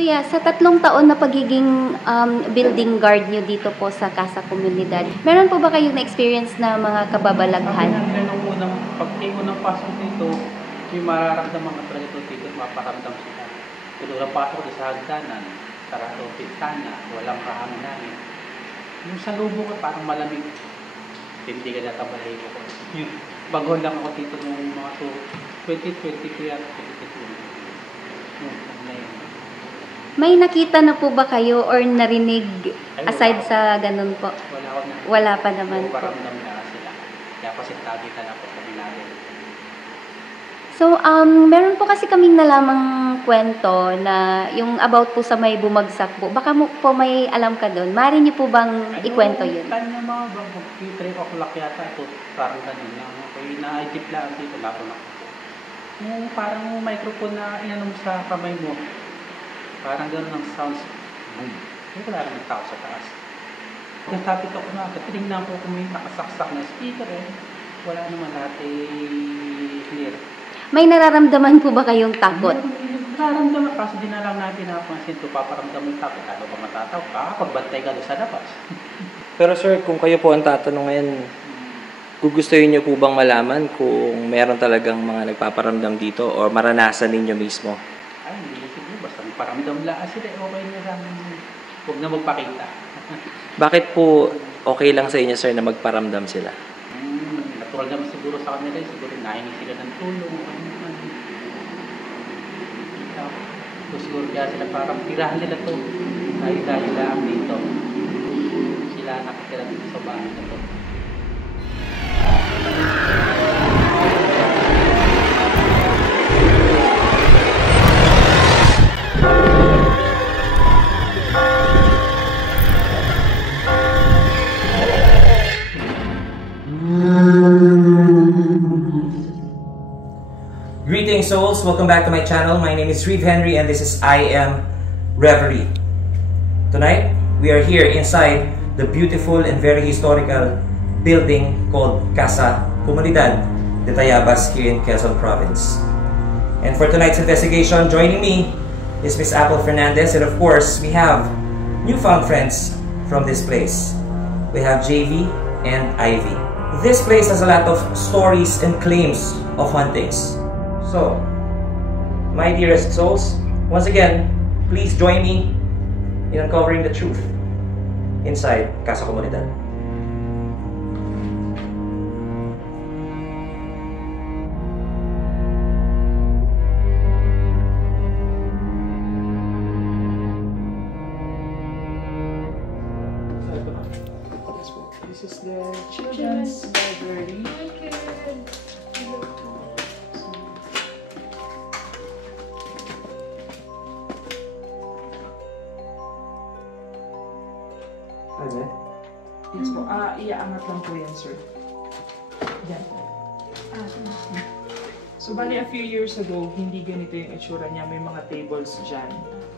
Kuya, sa 3 taon na pagiging building guard nyo dito po sa Casa Comunidad, meron po ba kayong na-experience na mga kababalaghan? Pag unang pasok dito, may mararamdaman ka talaga dito, maparamdam sila. Kung unang pasok dito sa hagdanan, sarado ang pintana, walang kahanganan. Yung sa lubo ko, parang malamig. Hindi ka natabalahin ko. Bago lang ako dito nung mga 2022 yan, 2022. May nakita na po ba kayo or narinig aside sa ganun po? Wala pa naman po. Paramdam na sila. Kaya kasi tagitan na po kami natin. So, meron po kasi kaming nalamang kwento na yung about po sa may bumagsak po. Baka po may alam ka doon. Mari niyo po bang ikwento yun? Kanya mga bang 3 o'clock yata ito. Parang ganun lang. Kaya na-jeep lang dito. Lapo na po. Yung parang microphone na inanong sa kamay mo. Parang gano'n ang sounds. Hindi ko lang ng tao sa taas. Nagtapit ako na agad. Tinignan ko kung may nakasaksak na speaker wala naman lahat clear. May nararamdaman po ba kayong takot? Nararamdaman kasi di na lang natin napansin ito. Paparamdaman yung takot. Ano ba matataw ka? Pagbantay ka doon sa labas. Pero sir, kung kayo po ang tatanong ngayon, gugustuhin niyo po bang malaman kung meron talagang mga nagpaparamdam dito o maranasan ninyo mismo? Ay, hindi siguro. Basta paramdam lang sila. Okay na lang. Huwag na magpakita. Bakit po okay lang sa inyo, sir, na magparamdam sila? Natural naman siguro sa kanila. Siguro nahingi sila ng tulong. So, siguro kaya sila parang tirahan nila to. Tayo lang dito. Sila nakatira dito sa bahay na to. Greetings souls, welcome back to my channel. My name is Reeve Henry and this is I Am Reverie. Tonight, we are here inside the beautiful and very historical building called Casa Comunidad de Tayabas here in Quezon Province. And for tonight's investigation, joining me is Miss Apple Fernandez, and of course, we have newfound friends from this place. We have JV and Ivy. This place has a lot of stories and claims of hauntings. So, my dearest souls, once again, please join me in uncovering the truth inside Casa Comunidad. This is the children's library. Yes po. Iaangat lang po yan, sir. Yan. So, bali a few years ago, hindi ganito yung itsura niya. May mga tables dyan.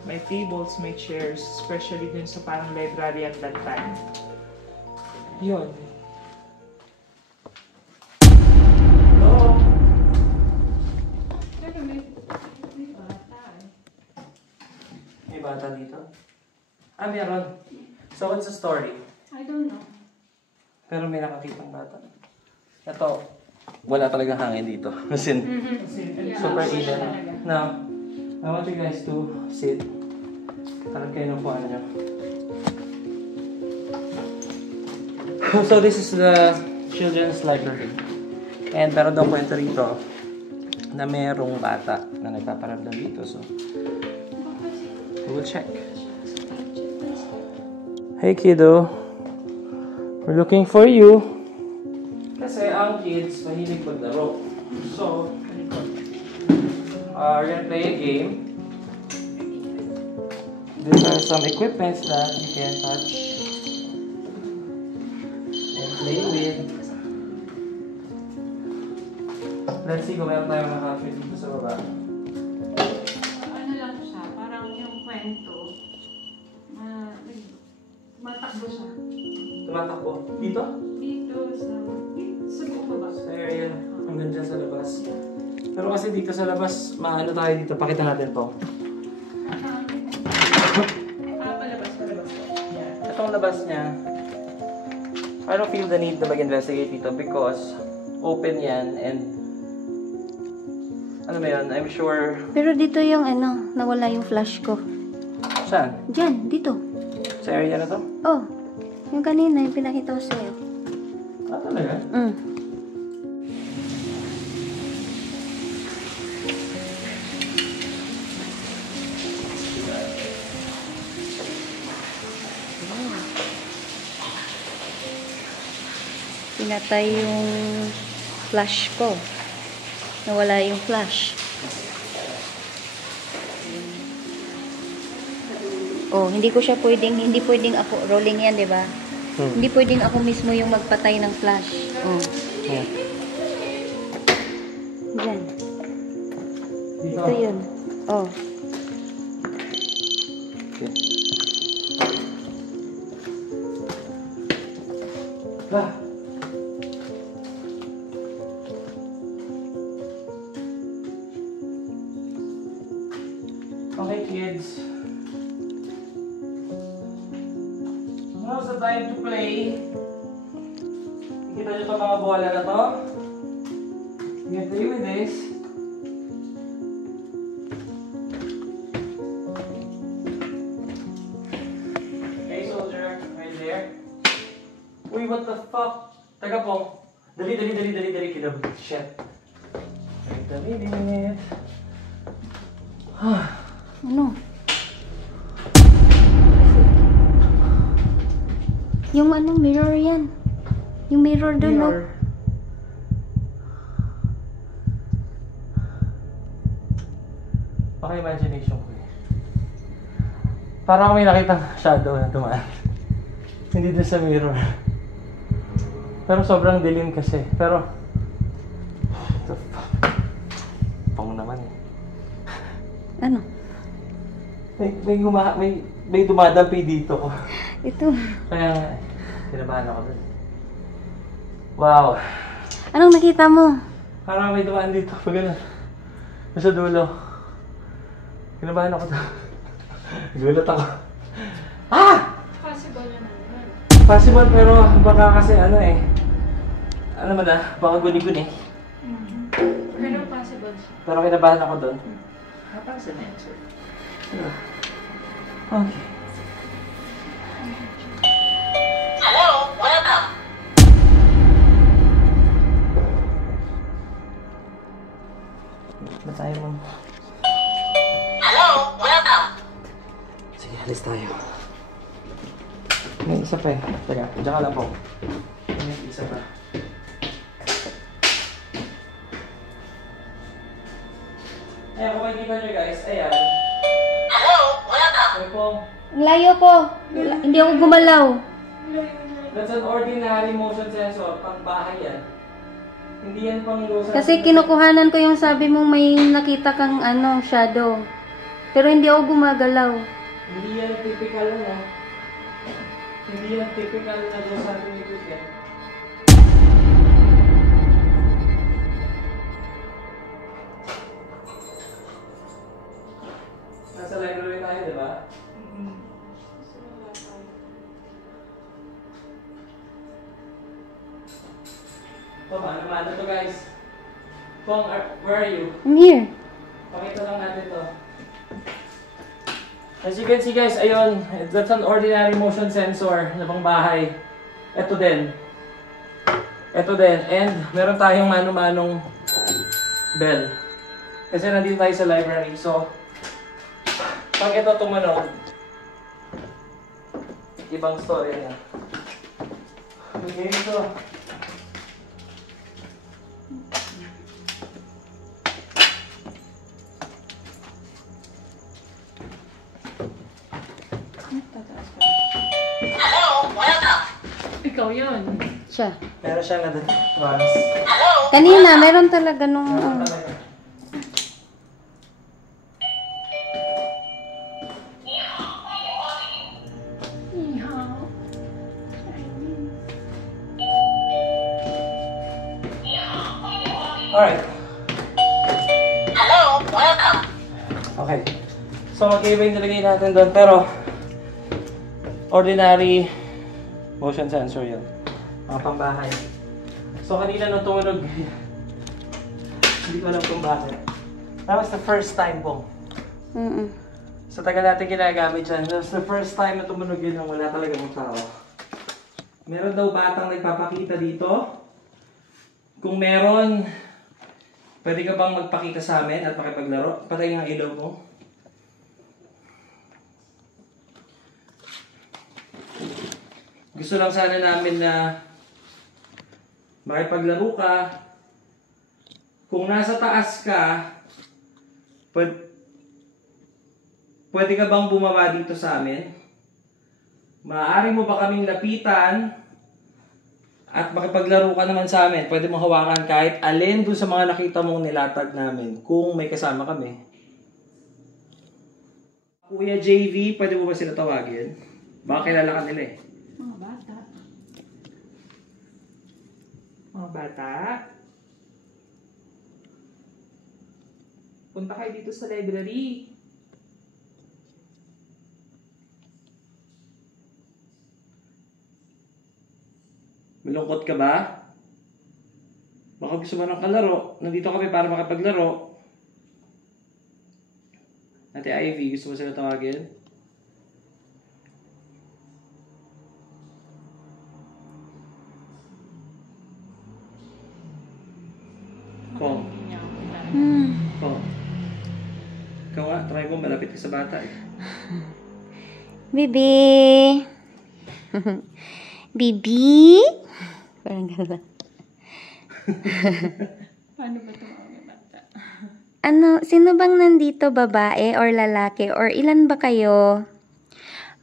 May tables, may chairs, especially dun sa parang library at that time. Yun. Hello? May bata dito? Meron. So, what's the story? I don't know. Pero may nakakitang bata. Ito, wala talagang hangin dito. As in, super init. Now, I want you guys to sit. Tarap kayo ng puan nyo. So, this is the children's library. And meron daw kwento rito na merong bata na nagpaparamdam dito. So, we will check. Hey kiddo. We're looking for you. Kasi ang kids mahilig maglaro. So, we're gonna play a game. These are some equipments that you can touch and play with. Let's see kung meron tayong makakapit dito sa baba. Ano lang siya, parang yung kwento, matakbo siya. Tumatakbo. Dito? Dito sa buong baba. Sa area. Hanggang dyan sa labas. Pero kasi dito sa labas, maano tayo dito. Pakita natin to. labas niya, I don't feel the need to mag-investigate dito because open yan and ano ba yun, I'm sure... Pero dito yung ano, nawala yung flash ko. Saan? Diyan, dito. Sa area na to? Oh, yung kanina, yung pinakita ko sa'yo. Ah, talaga? Mm. Pinatay yung flash ko. Nawala yung flash. Oh, hindi pwedeng ako, rolling yan, di ba? Hindi pwedeng ako mismo yung magpatay ng flash. Oh. Yeah. Yan. Ito yun. Oh. Ah. Okay, kids. Now's the time to play. Kita nyo ito mga bola na to? You can play with this. Okay, soldier. Right there. Uy, what the fuck? Taga po. Dali. Kinabot. Shit. Wait a minute. Ano? Yung ano, mirror yan. Yung mirror doon, no? Mirror. Baka imagination ko eh. Parang may nakitang shadow na tumaan. Hindi doon sa mirror. Pero sobrang dilim kasi. Pero... the fuck? Pang naman eh. Ano? May dumadampi dito. Ito. Kaya kinabahan ako dun. Wow. Anong nakita mo? Parang may dumaan dito. Pag gano'n. Nasa dulo. Kinabahan ako dun. Gulat ako. Ah! Possible naman. Possible pero baka kasi ano eh. Ano man baka guni-guni. Pero possible siya. Pero kinabahan ako dun. Habang sa answer. Okay. Hello, welcome. Ba't tayo mo? Hello, welcome. Sige, alis tayo. May isa pa eh. Teka, dyan ka lang po. May isa pa. Ayan, kung makikita nyo guys, ayan. Hello, welcome. Ayan po. Ang layo ko. Hindi ako gumalaw. That's an ordinary motion sensor. Pang bahay yan. Hindi yan pang low sensor. Kasi kinukuhanan ko yung sabi mong may nakita kang ano, shadow. Pero hindi ako gumagalaw. Hindi yan typical no? Hindi yan typical na low sensor yan. Nasa library tayo, di ba? Tom, ano to guys? Tom, where are you? I'm here. Pakita lang natin to. As you can see guys, ayun, that's an ordinary motion sensor na pang bahay. Ito din. And meron tayong mano-manong bell. Kasi nandito tayo sa library. So, pag ito tumunog, ibang story na. Okay, ito. Hello, welcome. Ikaw yun. Siya. Meron siyang promise. Hello. Kanina, meron talaga nung... Meron talaga. Alright. Hello, welcome. Okay. So, mag-iba yung nilagay natin doon. Pero, ordinary Motion sensor yun. Mga pambahay. So kanina nung tumunog, hindi ko alam kung bakit. That was the first time po. Sa tagal natin ginagamit dyan. That was the first time na tumunog yun nang wala talagang tao. Meron daw batang nagpapakita dito. Kung meron, pwede ka bang magpakita sa amin at makipaglaro? Patay ang ilaw mo. Gusto lang sana namin na makipaglaro ka. Kung nasa taas ka, pwede ka bang bumaba dito sa amin? Maaari mo ba kaming lapitan at makipaglaro ka naman sa amin? Pwede mong hawakan kahit alin dun sa mga nakita mong nilatag namin kung may kasama kami. Kuya JV, pwede mo ba sila tawagin? Baka kilala ka nila eh. Mga bata. Mga bata, punta kayo dito sa library. Malungkot ka ba? Baka gusto mo ng kalaro. Nandito kami para makapaglaro. Ate Ivy, gusto mo sila tawagin? Pong. Pong. Ikaw nga, try mo, malapit ka sa bata eh. Bibi! Bibi! Parang gano'n. Paano ba ito mga bata? Ano, sino bang nandito, babae or lalaki? Or ilan ba kayo?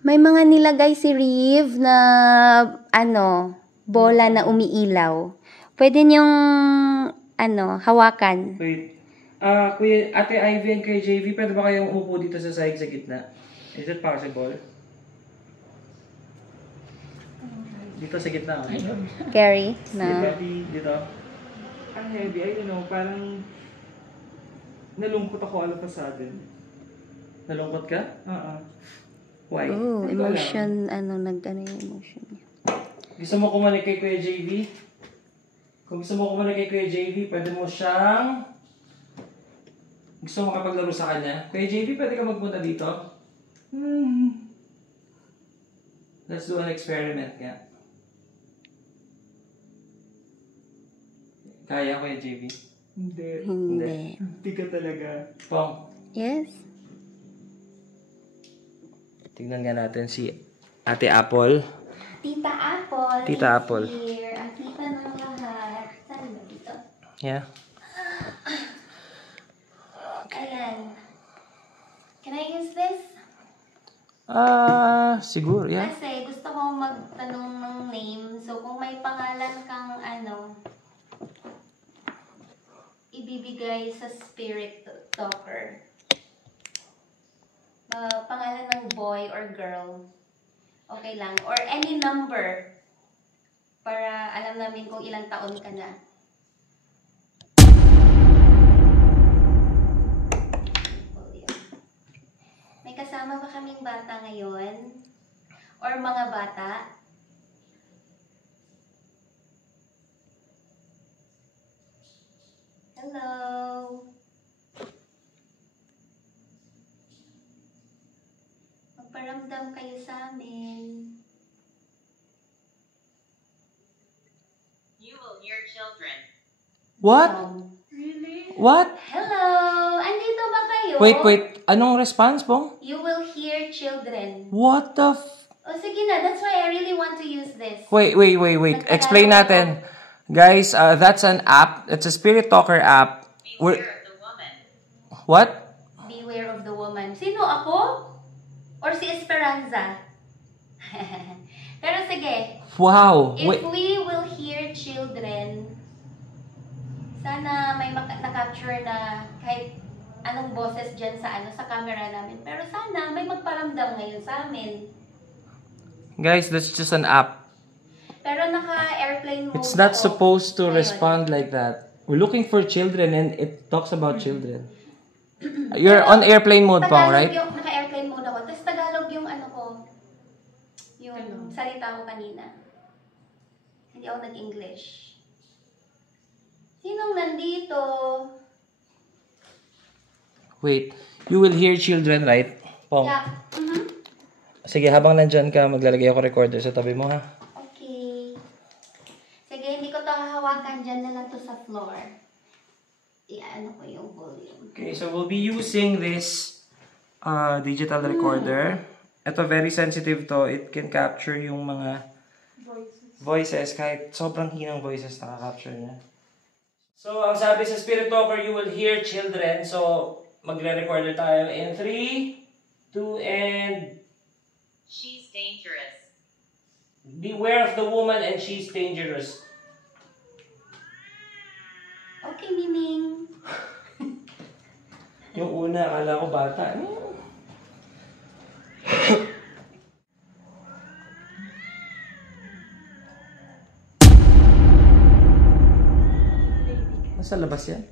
May mga nilagay si Riv na, bola na umiilaw. Pwede niyong, hawakan. Wait. Kuya, Ate Ivy and Kuya JV, pwede ba kayong umupo dito sa sahig sa gitna? Is it possible? Dito sa gitna. Gary, na. Dito. Ang heavy, I don't know, parang nalungkot ako all of a sudden. Nalungkot ka? Why? Oh, Hindi ko alam. emotion, yung emotion niya. Gusto mo kumanig kay Kuya JV? Kung gusto mo kumanig kay Kuya JV, pwede mo siyang... Gusto mo kapaglaro sa kanya? Kuya JV, pwede ka magpunta dito? Let's do an experiment nga. Kaya, Kuya JV? Hindi. Hindi. Hindi ka talaga. Pong, Yes? tignan nga natin si Ate Apple. Tita Apple. Tita is Apple. Here. Ang tita ng lahat. Saan ba dito? Yeah. Ayan. Can I use this? Siguro, yeah. Kasi gusto kong magtanong ng name. So, kung may pangalan kang ibibigay sa spirit talker. Pangalan ng boy or girl. Okay lang. Or any number. Para alam namin kung ilang taon ka na. May kasama ba kaming bata ngayon? Or mga bata? Hello? Magparamdam kayo sa amin. You will hear children. What? Really? What? Hello? Andito ba kayo? Wait. Anong response, Pong? You will hear children. What the O sige na, that's why I really want to use this. Wait. Explain natin. Guys, that's an app. It's a Spirit Talker app. Beware of the woman. What? Beware of the woman. Sino ako? Or si Esperanza? Pero sige, Wow. if Wait. we will hear children, sana may na-capture na kahit anong boses dyan sa camera namin. Pero sana may magparamdam ngayon sa amin. Guys, that's just an app. Pero naka-airplane mode It's not ako supposed to ngayon. respond like that. We're looking for children and it talks about children. You're on airplane mode, Pong, Tagalog right? Naka-airplane mode ako. Tapos Tagalog yung ko. Yung salita ko kanina. Hindi ako nag-English. Sinong nandito? Wait, you will hear children, right? Pong. Yeah. Sige, habang nandyan ka, maglalagay ako recorder sa tabi mo, ha? Okay. Sige, hindi ko to hahawakan. Dyan na lang to sa floor. Iano ko yung volume. Okay, so we'll be using this digital recorder. Ito, very sensitive to. It can capture yung mga voices. Kahit sobrang hinang voices nakaka-capture niya. So, ang sabi sa Spirit Talker, you will hear children. So, magre-recorder tayo in 3, 2, and... She's dangerous. Beware of the woman and she's dangerous. Okay, Miming. Yung una, akala ko bata. Nasa labas yan?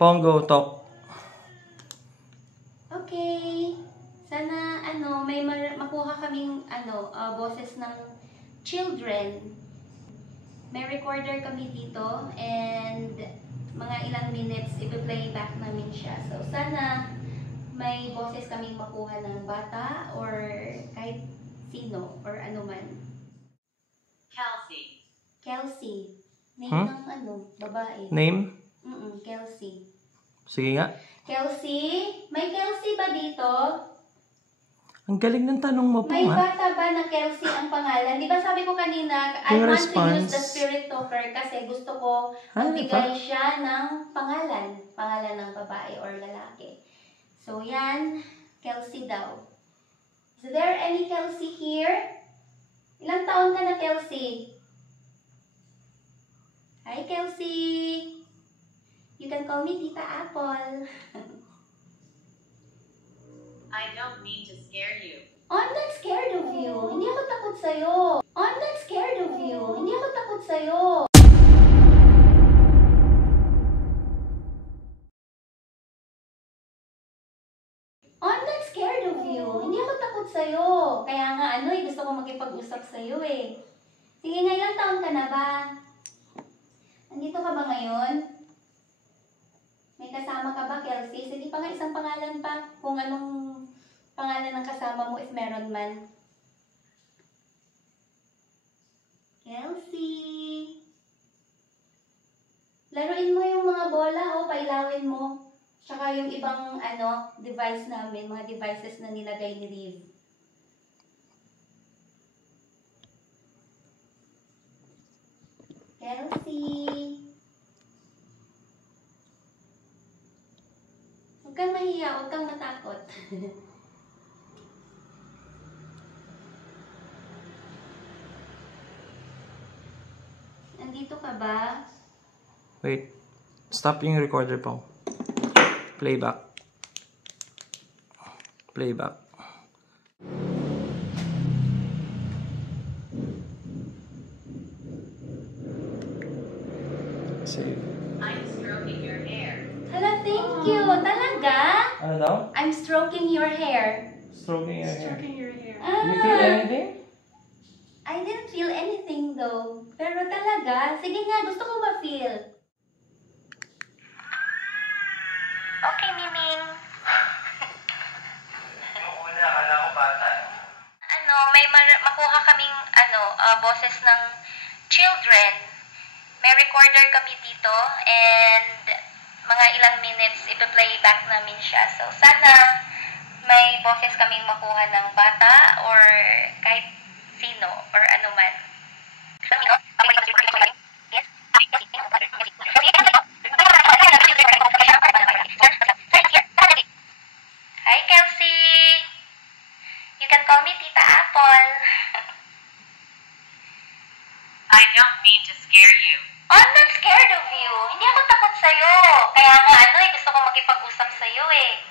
Pongo, talk. Okay. Sana, may makuha kaming, boses ng children. May recorder kami dito and mga ilang minutes i-play back namin siya. So, sana may boses kaming makuha ng bata or kahit sino or ano man. Kelsey. Kelsey. Name Huh? ng babae. Name? Kelsey. Sige nga. Kelsey? May Kelsey ba dito? Ang galing ng tanong mo po, May ha? bata ba na Kelsey ang pangalan? Di ba sabi ko kanina, I Yung want to response. use the Spirit Talker kasi gusto ko Ano magbigay siya ng pangalan. Pangalan ng babae or lalaki. So, yan. Kelsey daw. Is there any Kelsey here? Ilang taon ka na, Kelsey? Hi, Kelsey! You can call me Tita Apple. I don't mean to scare you. I'm not scared of you. Hindi ako takot sa'yo. I'm not scared of you. Hindi ako takot sa'yo. I'm not scared of you. Hindi ako takot sa'yo. Kaya nga, gusto ko makipag-usap sa'yo eh. Sige nga, ilang taon ka na ba? Nandito ka ba ngayon? May kasama ka ba, Kelsey? Sige pa nga, isang pangalan pa. Kung anong pangalan ng kasama mo if meron man. Kelsey! Laruin mo yung mga bola o pailawin mo. Tsaka yung ibang device namin, mga devices na nilagay ni Riv. Kelsey! Huwag kang mahiya, huwag kang matakot. Nandito ka ba? Wait. Stop yung recorder, Pong. Playback. Playback. Save. I'm stroking your hair. Hala, thank you. Talaga? Ano daw? I'm stroking your hair. Stroking your hair. Stroking your hair. You feel anything? I didn't feel anything though. Pero talaga, sige nga, gusto ko ma-feel. Okay, Miming. Yung una, akala ko bata. May makuha kaming, boses ng children. May recorder kami dito and mga ilang minutes ipa-play back namin siya. So, sana may boses kaming makuha ng bata or kahit sino or ano man. Hi, Kelsey! You can call me Tita Apple. I don't mean to scare you. I'm not scared of you. Hindi ako takot sa'yo. Kaya nga, gusto ko makipag-usap sa'yo eh.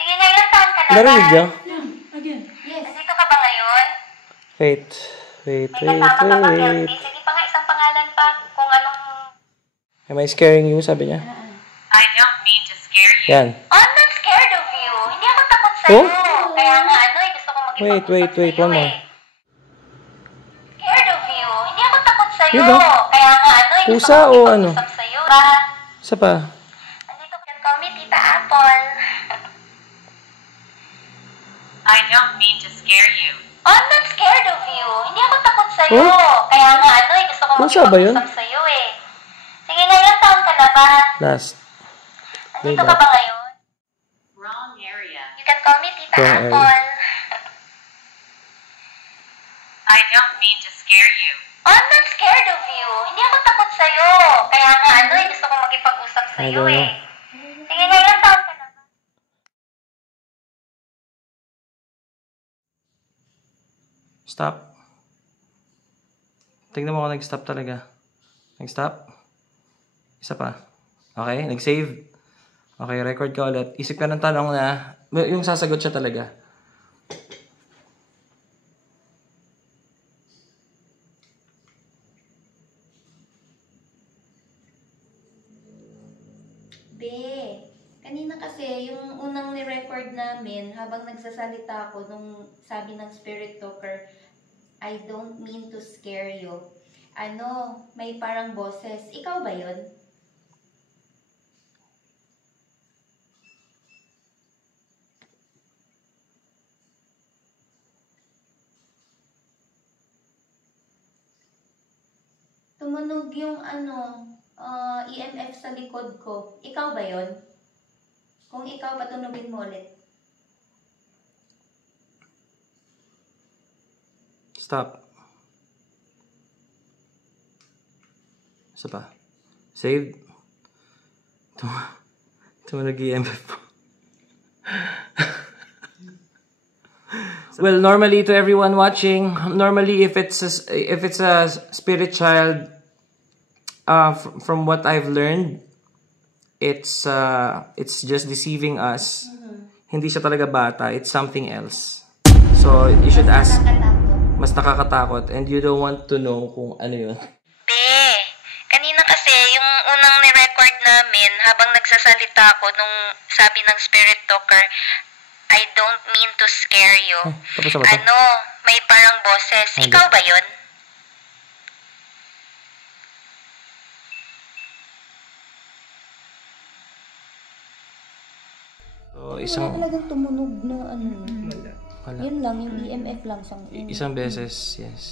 Sige nga, ilang taon ka na ba? Narinig niyo? Yeah, again. Yes. Nandito ka ba ngayon? Wait. Wait, May kasama ka ba, Kelsey? Sige pa nga, isang pangalan pa. Kung anong... Am I scaring you? Sabi niya. I don't mean to scare you. Yan. I'm not scared of you. Hindi ako takot sa'yo. Oh? Kaya nga, gusto ko makipag-usap Wait, sa'yo one more. eh. Scared of you. Hindi ako takot sa'yo. Yun ba? Kaya nga ano, gusto Pusa ko o ano? makipag-usap sa'yo. Ba? Isa pa. Andito ka kami, Tita Apple. I don't mean to scare you. Oh, I'm not scared of you. Hindi ako takot sa'yo. Oh? Kaya nga ano, gusto ko Pusa ba yun? makipag-usap sa'yo eh. Sige nga, ilang taon ka na ba? Last. Andito ka ba ngayon? Wrong area. You can call me Tita Wrong area. Apple. I don't mean to scare you. Oh, I'm not scared of you. Hindi ako takot sa'yo. Kaya nga ano, gusto ko makipag-usap sa'yo don't know. eh. Sige nga, ilang taon ka na ba? Stop. Tignan mo kung nag-stop talaga. Nag-stop? Isa pa. Okay, nag-save. Okay, record ka ulit. Isip ka ng tanong na yung sasagot siya talaga. Be, kanina kasi yung unang ni-record namin habang nagsasalita ako nung sabi ng spirit talker, I don't mean to scare you. Ano, may parang boses. Ikaw ba yun? Tumunog yung ano, EMF sa likod ko. Ikaw ba yon? Kung ikaw, patunugin mo ulit. Stop. Isa pa. Saved. Tumunog EMF po. Well, normally to everyone watching, normally if it's a spirit child, from what I've learned, it's just deceiving us. Hindi siya talaga bata. It's something else. So you should ask. Nakakatakot. Mas nakakatakot, and you don't want to know kung ano yun. Be, kanina kasi yung unang ni-record namin habang nagsasalita ako nung sabi ng spirit talker, I don't mean to scare you. Tapos na ba ito? Ano, may parang boses. Hindi. Ikaw ba yun? So, isang talagang tumunog na ano. wala. Yun lang, yung EMF lang. Isang beses, yes.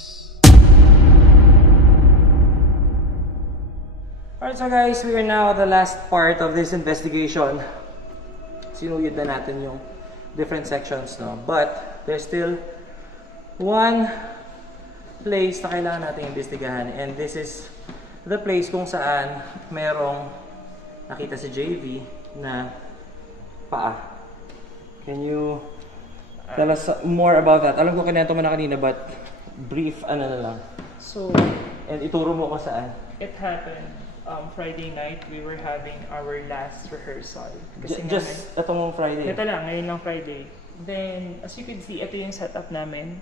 Alright, so guys, we are now at the last part of this investigation. Sinuyod na natin yung different sections, no? But, there's still one place na kailangan natin imbestigahan, and this is the place kung saan merong nakita si JV na paa. Can you tell us more about that? Alam ko kinento mo na kanina, but brief ano na lang. So, And ituro mo ko saan. it happened Friday night. We were having our last rehearsal. Kasi nga Just itong Friday. ito lang, ngayon lang Friday. Then, as you can see, ito yung setup namin.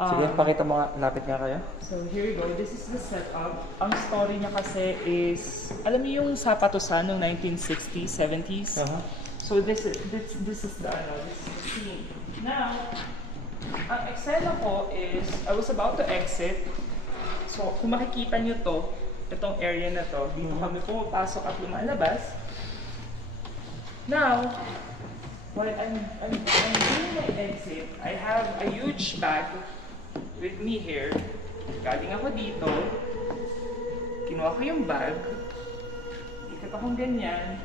Sige, pakita mo nga. Lapit nga kayo. So, here we go. This is the setup. Ang story niya kasi is, alam niyo yung sapatusan ng 1960s, 70s? So, this is the scene. Now, ang eksena ko is, I was about to exit. So, kung makikita niyo to, itong area na to, dito kami pumapasok at lumalabas. Now, while I'm doing my exit, I have a huge bag with me here. Galing ako dito. Kinuha ko yung bag. Ikot akong ganyan.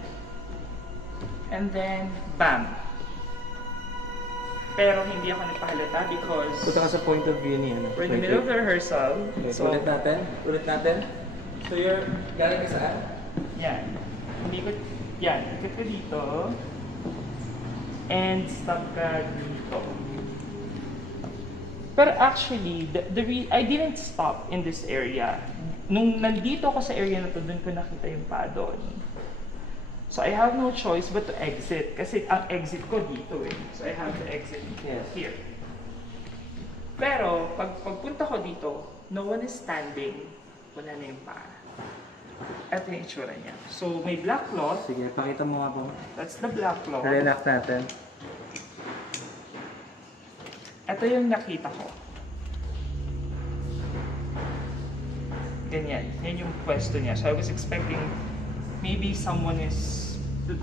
And then, bam! Pero hindi ako nagpahalata because Punta ka sa point of view niya. we're in the middle of the rehearsal. So, ulit natin. So, you're galing ka saan? Yan. Hindi ko, yan. Ikot ko dito. And stop ka dito. Pero actually, I didn't stop in this area. Nung nandito ako sa area na to, dun ko nakita yung paa doon. So I have no choice but to exit. Kasi ang exit ko dito eh. So I have to exit here. Pero, pagpunta ko dito, no one is standing. Wala na yung paa. Ito yung itsura niya. So may black cloth. Sige, pakita mo nga po. That's the black cloth. Relax natin. Ito yung nakita ko. Ganyan. Yan yung pwesto niya. So I was expecting maybe someone is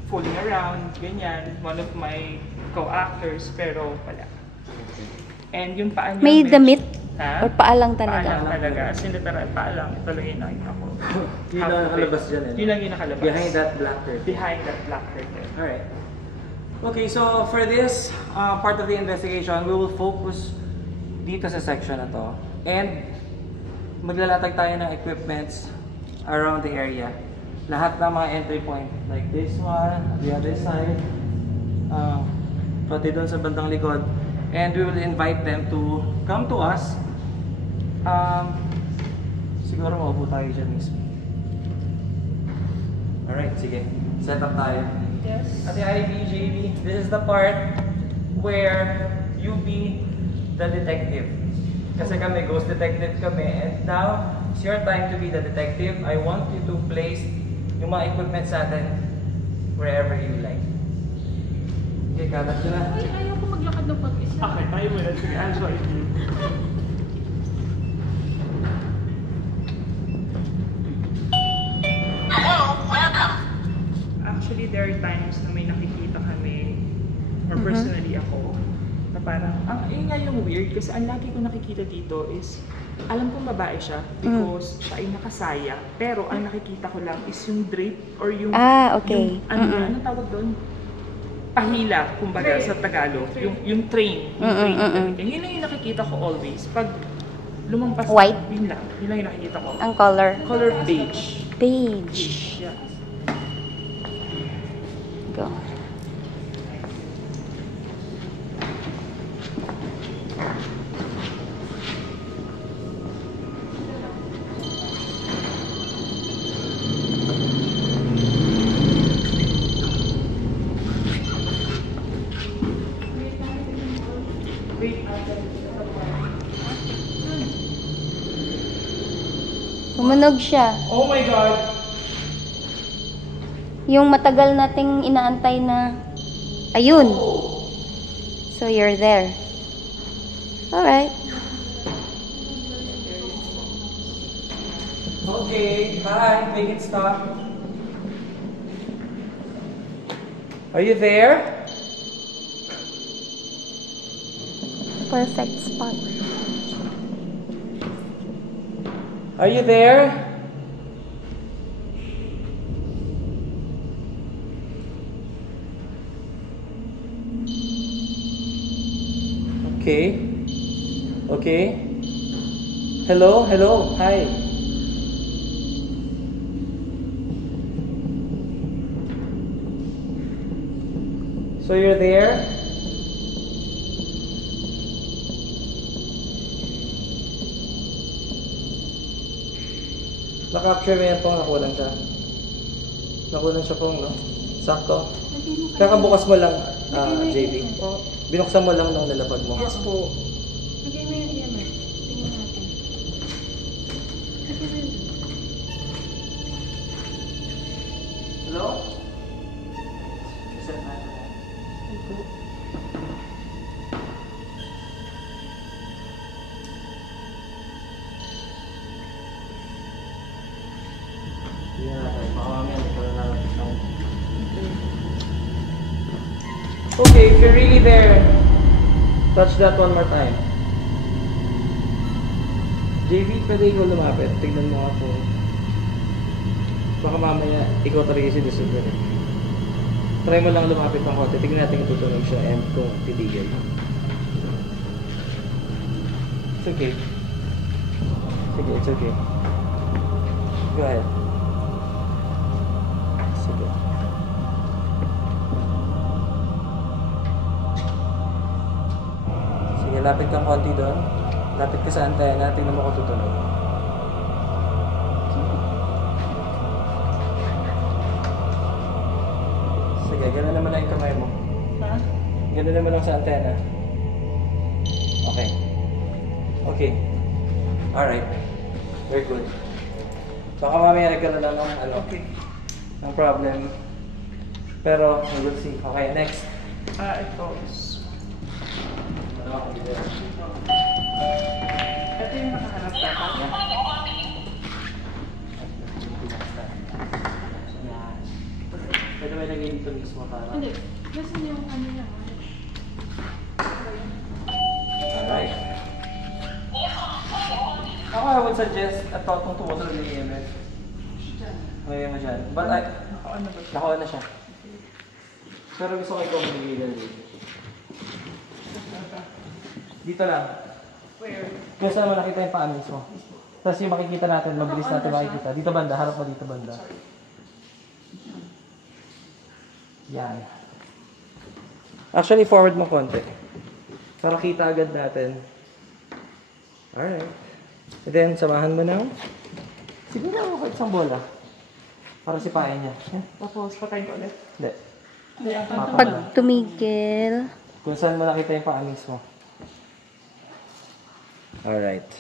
fooling around, ganyan. One of my co-actors, pero wala. And yung paa niya... May damit? Ha? Or paa lang Paa talaga? lang talaga. As in, literal, paa lang. Ito lang yung nakita ko. Yun lang nakalabas dyan eh. Yun lang yung nakalabas. Behind that black curtain. Behind that black curtain. Alright. Okay, so for this part of the investigation, we will focus dito sa section na to. And maglalatag tayo ng equipments around the area. Lahat ng mga entry point. Like this one, the other side. Pati doon sa bandang likod. And we will invite them to come to us. Siguro maupo tayo dyan mismo. Alright, sige. Set up tayo. Yes. Ate Ivy, JV, this is the part where you be the detective. Kasi kami, ghost detective kami. And now, it's your time to be the detective. I want you to place yung mga equipment sa atin wherever you like. Okay, kalat nyo na. Ay, ayaw ko maglakad ng pag-isa. Okay, tayo muna. Sige, I'll show you. Actually, there are times na may nakikita kami, or personally ako, na parang, yun nga yung weird, kasi ang lagi ko nakikita dito is, alam kong babae siya, because siya ay nakasaya, pero ang nakikita ko lang is yung drape, or yung, Okay. anong tawag doon? Pahila, kumbaga, sa Tagalog. Yung train. Yun lang yung nakikita ko always. Pag lumampas, White? Yun lang yung nakikita ko. Ang color? Color beige. Beige. Yeah. Go. Tumunog siya. Oh my God! Yung matagal nating inaantay na, ayun. So you're there. Alright. Okay, hi, make it stop. Are you there? Perfect spot. Are you there? Okay. Okay. Hello, hello, hi. So you're there? Na-capture mo yan pong, nakulang siya. Nakulang siya pong, no? Sakto. Kakabukas mo lang, JV. Binuksan mo lang nung nalapag mo. Yes po. Lagay mo yung EMF. Tingnan natin. Lagay mo yun. Hello? Set natin. Hindi natin. Baka mamaya hindi ko na nakakita. Okay, if you're really there, touch that one more time. JV, pwede ikaw lumapit. Tignan mo ako. Baka mamaya, ikaw talaga si December. Try mo lang lumapit ng konti. Tignan natin kung tutunog siya and kung titigil. It's okay. Sige, it's okay. Go ahead. Sige. Sige, lapit kang konti doon. Lapit ka sa antena. Tingnan mo kung tutunog. Sige, gano'n naman lang yung kamay mo. Ha? Gano'n naman lang sa antena. Okay. Okay. Alright. Very good. Baka mamaya nagkaroon lang ng ano, Okay. ng problem. Pero, we will see. Okay, next. Ito. Ito yung nakahanap dapat. Pwede ba ilagay dito mismo para? Hindi. Kasi yung ano niya. Alright. Ako, I would suggest at itong tumutulog ng EMS. Ngayon mo dyan. But nakuha na siya. Pero gusto ko ikaw mag-legal dito. Dito lang. Where? Kung saan mo nakita yung paa mismo. Tapos yung makikita natin, mabilis natin makikita. Dito banda, harap mo dito banda. Yan. Actually, forward mo konti. Para kita agad natin. Alright. And then, samahan mo na. Siguro ako kahit isang bola. Para sipain niya. Yan. Tapos, patayin ko ulit. Hindi. Hindi, ang Pag tumigil. Kung saan mo nakita yung paa mismo. Alright.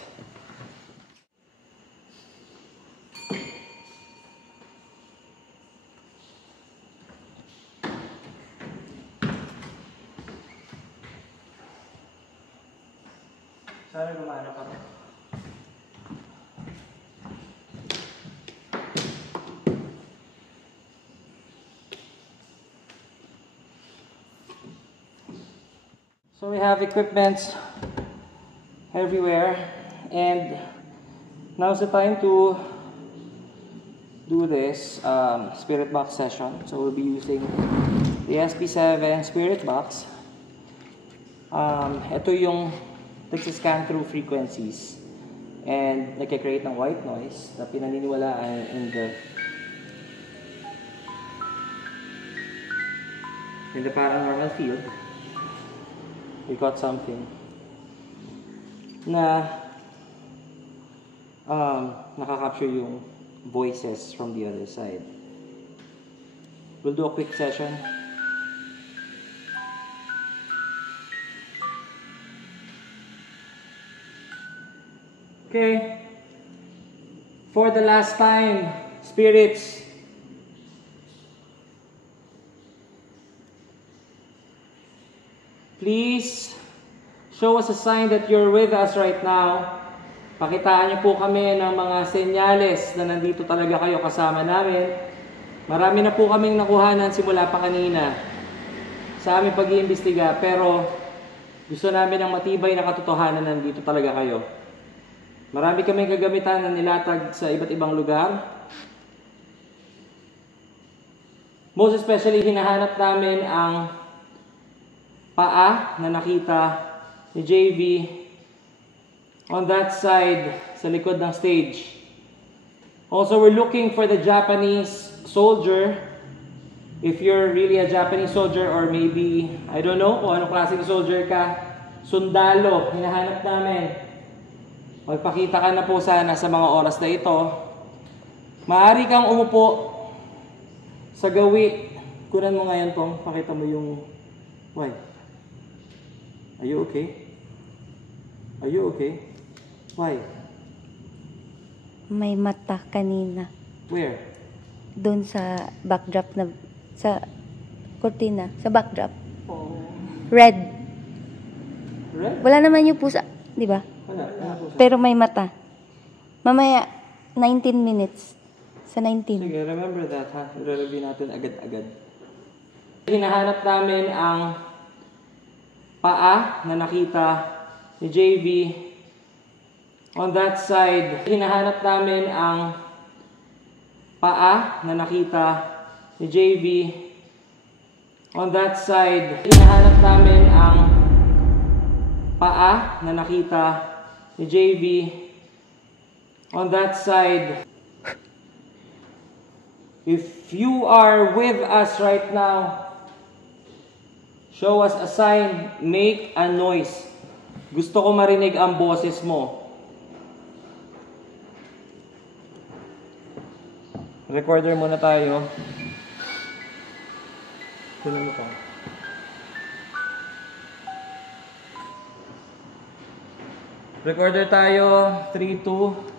Sana gumana ka ba? So we have equipments everywhere, and now's the time to do this spirit box session. So we'll be using the SP7 spirit box. Ito yung nagsi-scan through frequencies and nagka-create ng white noise na pinaniniwalaan in the paranormal field. We got something na nakaka-capture yung voices from the other side. We'll do a quick session. Okay. For the last time, spirits, please show us a sign that you're with us right now. Pakitaan niyo po kami ng mga senyales na nandito talaga kayo kasama namin. Marami na po kaming nakuhanan simula pa kanina sa aming pag-iimbestiga, pero gusto namin ng matibay na katotohanan na nandito talaga kayo. Marami kaming kagamitan na nilatag sa iba't ibang lugar. Most especially, hinahanap namin ang paa na nakita ni JV on that side sa likod ng stage. Also, we're looking for the Japanese soldier. If you're really a Japanese soldier, or maybe, I don't know kung anong klaseng soldier ka, sundalo, hinahanap namin. Magpakita ka na po sana sa mga oras na ito. Maaari kang umupo sa gawi. Kunan mo ngayon tong, pakita mo yung... Why? Are you okay? Are you okay? Why? May mata kanina. Where? Doon sa backdrop na... Sa kortina. Sa backdrop. Oh. Red. Red? Wala naman yung pusa. Di ba? Wala. Wala po siya. Pero may mata. Mamaya, 19 minutes. Sa 19. Sige, remember that ha. I-review natin agad-agad. Hinahanap namin ang paa na nakita ni JV on that side. Hinahanap namin ang paa na nakita ni JV on that side. Hinahanap namin ang paa na nakita ni JV on that side. If you are with us right now, show us a sign, make a noise. Gusto ko marinig ang boses mo. Recorder muna tayo. Tuloy mo pa. Recorder tayo, 3, 2.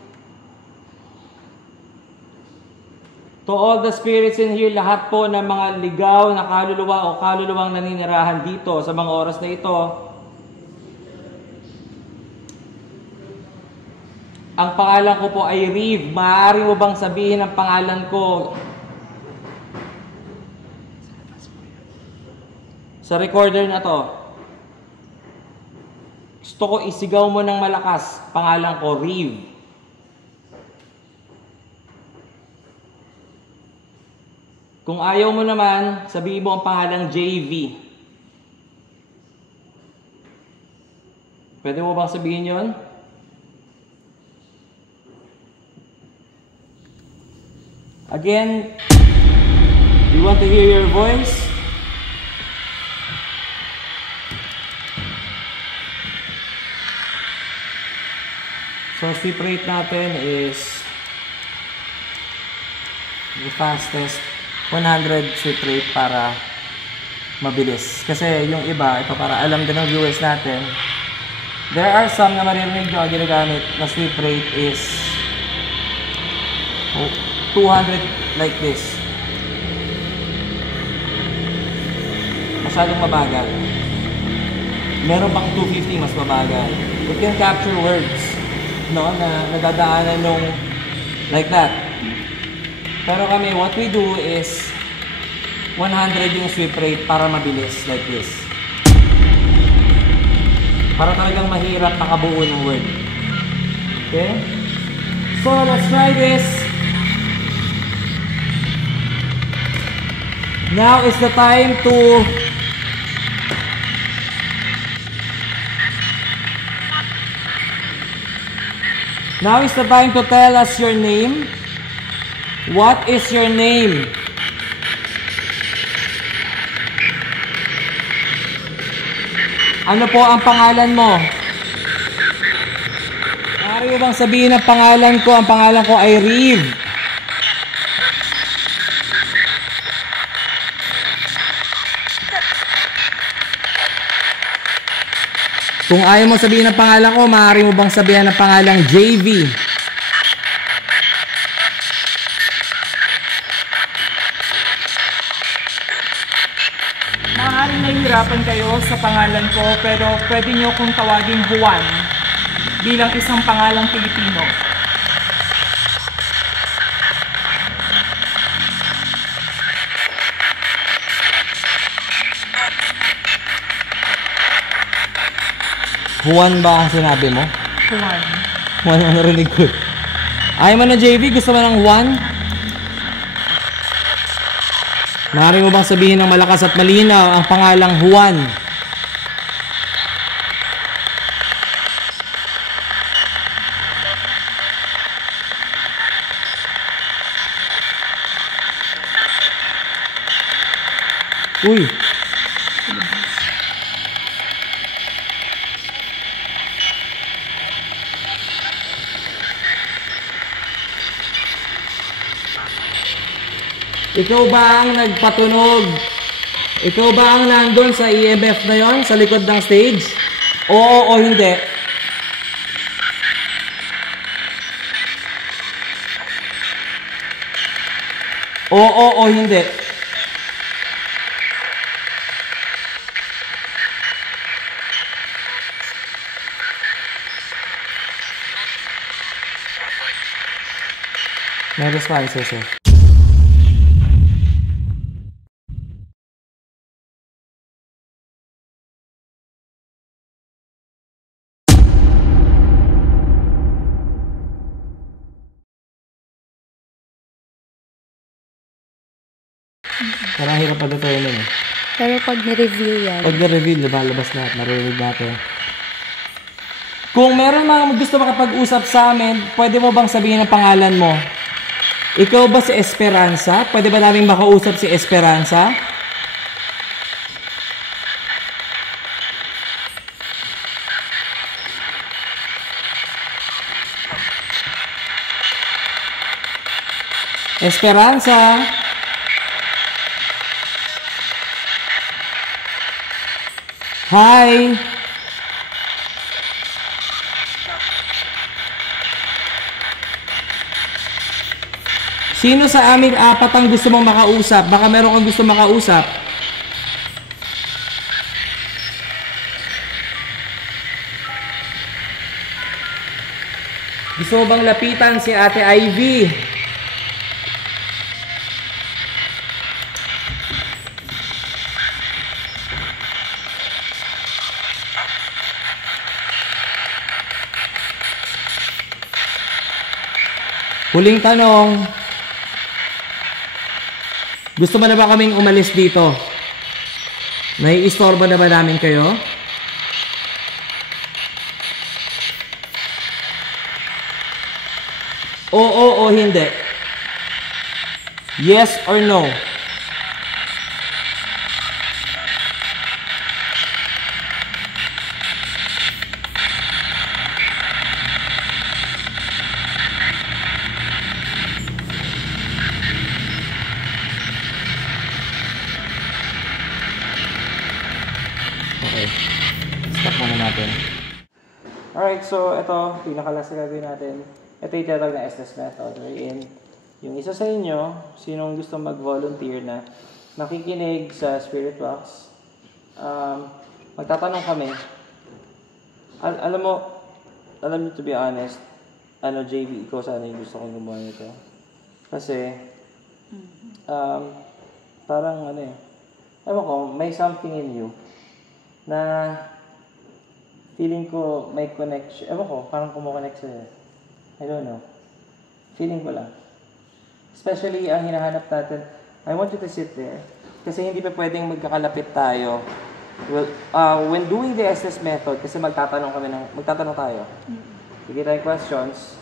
To all the spirits in here, lahat po ng mga ligaw na kaluluwa o kaluluwang naninirahan dito sa mga oras na ito, Ang pangalan ko po ay Riv. Maaari mo bang sabihin ang pangalan ko? Sa recorder na to. Gusto ko isigaw mo ng malakas. Pangalan ko, Riv. Kung ayaw mo naman, sabihin mo ang pangalang JV. Pwede mo bang sabihin yon? Again, you want to hear your voice? So, sweep rate natin is the fastest 100 sweep rate para mabilis. Kasi yung iba, ito para alam din ng viewers natin, there are some na maririnig nyo ginagamit na sweep rate is 200 like this. Masyadong mabagal. Meron pang 250 mas mabagal. It can capture words, no, na nadadaanan nung like that. Pero kami, what we do is 100 yung sweep rate para mabilis like this. Para talagang mahirap makabuo ng word. Okay? So, let's try this. Now is the time to tell us your name. What is your name? Ano po ang pangalan mo? Maaari mo bang sabihin ang pangalan ko? Ang pangalan ko ay Riv. Kung ayaw mo sabihin ang pangalan ko, maaari mo bang sabihin ang pangalang JV? Maaaring nahihirapan kayo sa pangalan ko, pero pwede nyo kong tawagin Juan bilang isang pangalang Pilipino. Juan ba ang sinabi mo? Juan. Juan ang narinig ko. Ayaw mo na JV? Gusto mo ng Juan? Maaari mo bang sabihin ng malakas at malinaw ang pangalang Juan? Uy! Ikaw ba ang nagpatunog? Ikaw ba ang nandun sa EMF na yon sa likod ng stage? Oo o hindi? Oo o hindi? May responses eh. Parang hirap pa dito yun eh. Pero pag ni-review yan, Pag na-reveal, lalabas lahat, maririnig natin. Kung meron mga gusto makapag-usap sa amin, pwede mo bang sabihin ang pangalan mo? Ikaw ba si Esperanza? Pwede ba namin makausap si Esperanza? Esperanza? Hi! Sino sa aming apat ang gusto mong makausap? Baka meron kang gusto makausap. Gusto mo bang lapitan si Ate Ivy? Huling tanong. Gusto mo na ba kaming umalis dito? Naiistorbo na ba namin kayo? Oo o hindi? Yes or no? Okay. Stop muna natin. Alright, so ito, pinakalas na gagawin natin. Ito yung tinatawag na SDS method wherein yung isa sa inyo, sinong gusto mag-volunteer na makikinig sa Spirit Box, magtatanong kami. Alam mo, to be honest, JV, ikaw sana yung gusto kong gumawa nito. Kasi, parang ewan ko, may something in you na feeling ko may connection. Ewan ko, parang kumukonect sa'yo. I don't know. Feeling ko lang. Especially, ang hinahanap natin, I want you to sit there. Kasi hindi pa pwedeng magkakalapit tayo. Well, when doing the SS method, kasi magtatanong tayo. Bigay tayong questions.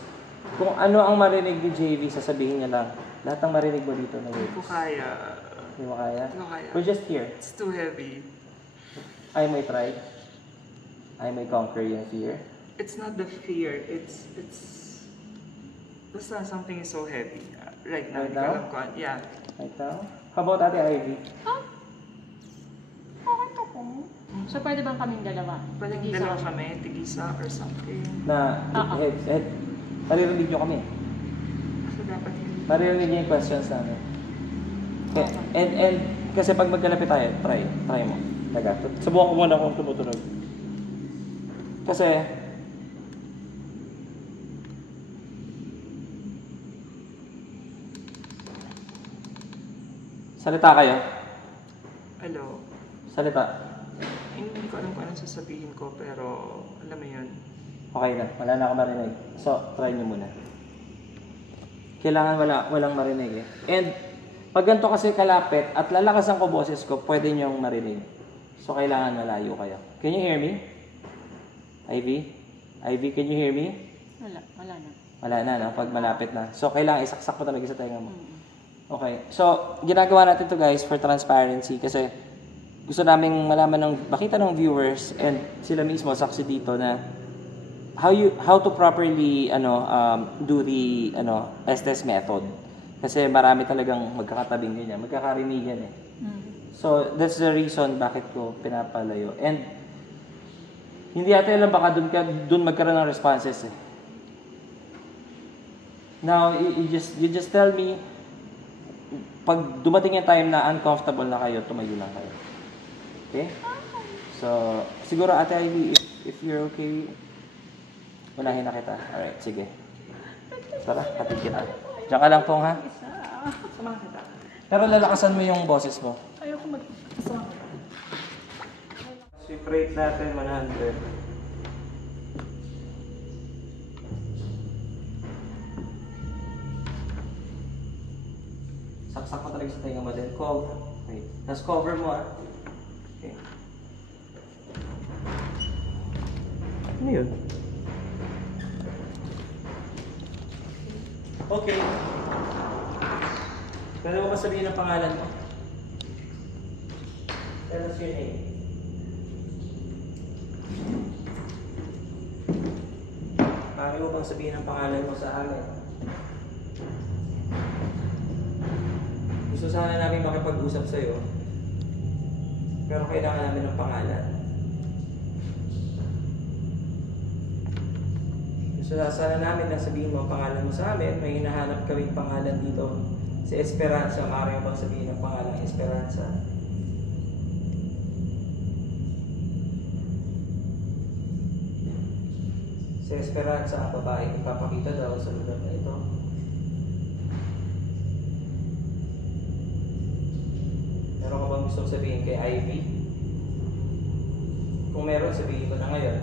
Kung ano ang marinig ni JV, sasabihin niya lang. Lahat ng marinig mo dito na words. Hindi ko kaya. Hindi mo kaya? Hindi ko kaya. We're just here. It's too heavy. I may try. I may conquer yung fear. It's not the fear. It's basta something is so heavy. Right now. Right now? Yeah. Right now? How about Ate Ivy? So, pwede bang kaming dalawa? Pwede Nag-isa dalawa kami. kami, tigisa or something. Na head. Maririnig nyo kami. So dapat hindi. Maririnig nyo yung questions namin. And kasi pag magkalapit tayo, try mo. Subukan ko muna kung tumutunog. Kasi, salita kayo. Hello. Salita. Hindi ko alam kung anong sasabihin ko, pero alam mo yun. Okay na. Wala na ako marinig. So, try nyo muna. Kailangan walang marinig eh. And, pag ganito kasi kalapit at lalakasan ko boses ko, pwede nyong marinig. So, kailangan malayo kayo. Can you hear me? Ivy, can you hear me? Wala na. Wala na, no? Pag malapit na. So, kailangan isaksak mo talaga sa tenga mo. Okay. So, ginagawa natin to guys for transparency kasi gusto naming malaman makita ng viewers and sila mismo saksi dito na how to properly do the SDS method. Kasi marami talagang magkakatabing ganyan, magkakarinigan eh. So, that's the reason bakit ko pinapalayo. And hindi natin alam baka dun magkaroon ng responses eh. Now, you just tell me pag dumating yung time na uncomfortable na kayo, tumayo lang kayo. Okay? So, siguro Ate Ivy, if you're okay, unahin na kita. Alright, sige. Tara, hatid kita. Diyan ka lang pong ha? Samahan kita. Pero lalakasan mo yung boses mo. Ayoko samahan kita. Sweep rate natin 100. Saksak mo talaga sa tenga mo din. Cover. Okay. Tapos cover mo ah. Okay. Ano yun? Okay. Pwede mo ba sabihin ang pangalan mo? Tell us your name. Pwede mo bang sabihin ang pangalan mo sa amin? Gusto sana namin makipag-usap sa'yo. Pero kailangan namin ng pangalan. Gusto sana namin na sabihin mo ang pangalan mo sa amin. May hinahanap kaming pangalan dito sa Esperanza. Maaari mo bang sabihin ang pangalan Esperanza? Si Si Esperanza, ang babae, ipapakita daw sa lugar na ito. Meron ka bang gusto sabihin kay Ivy? Kung meron, sabihin ko na ngayon.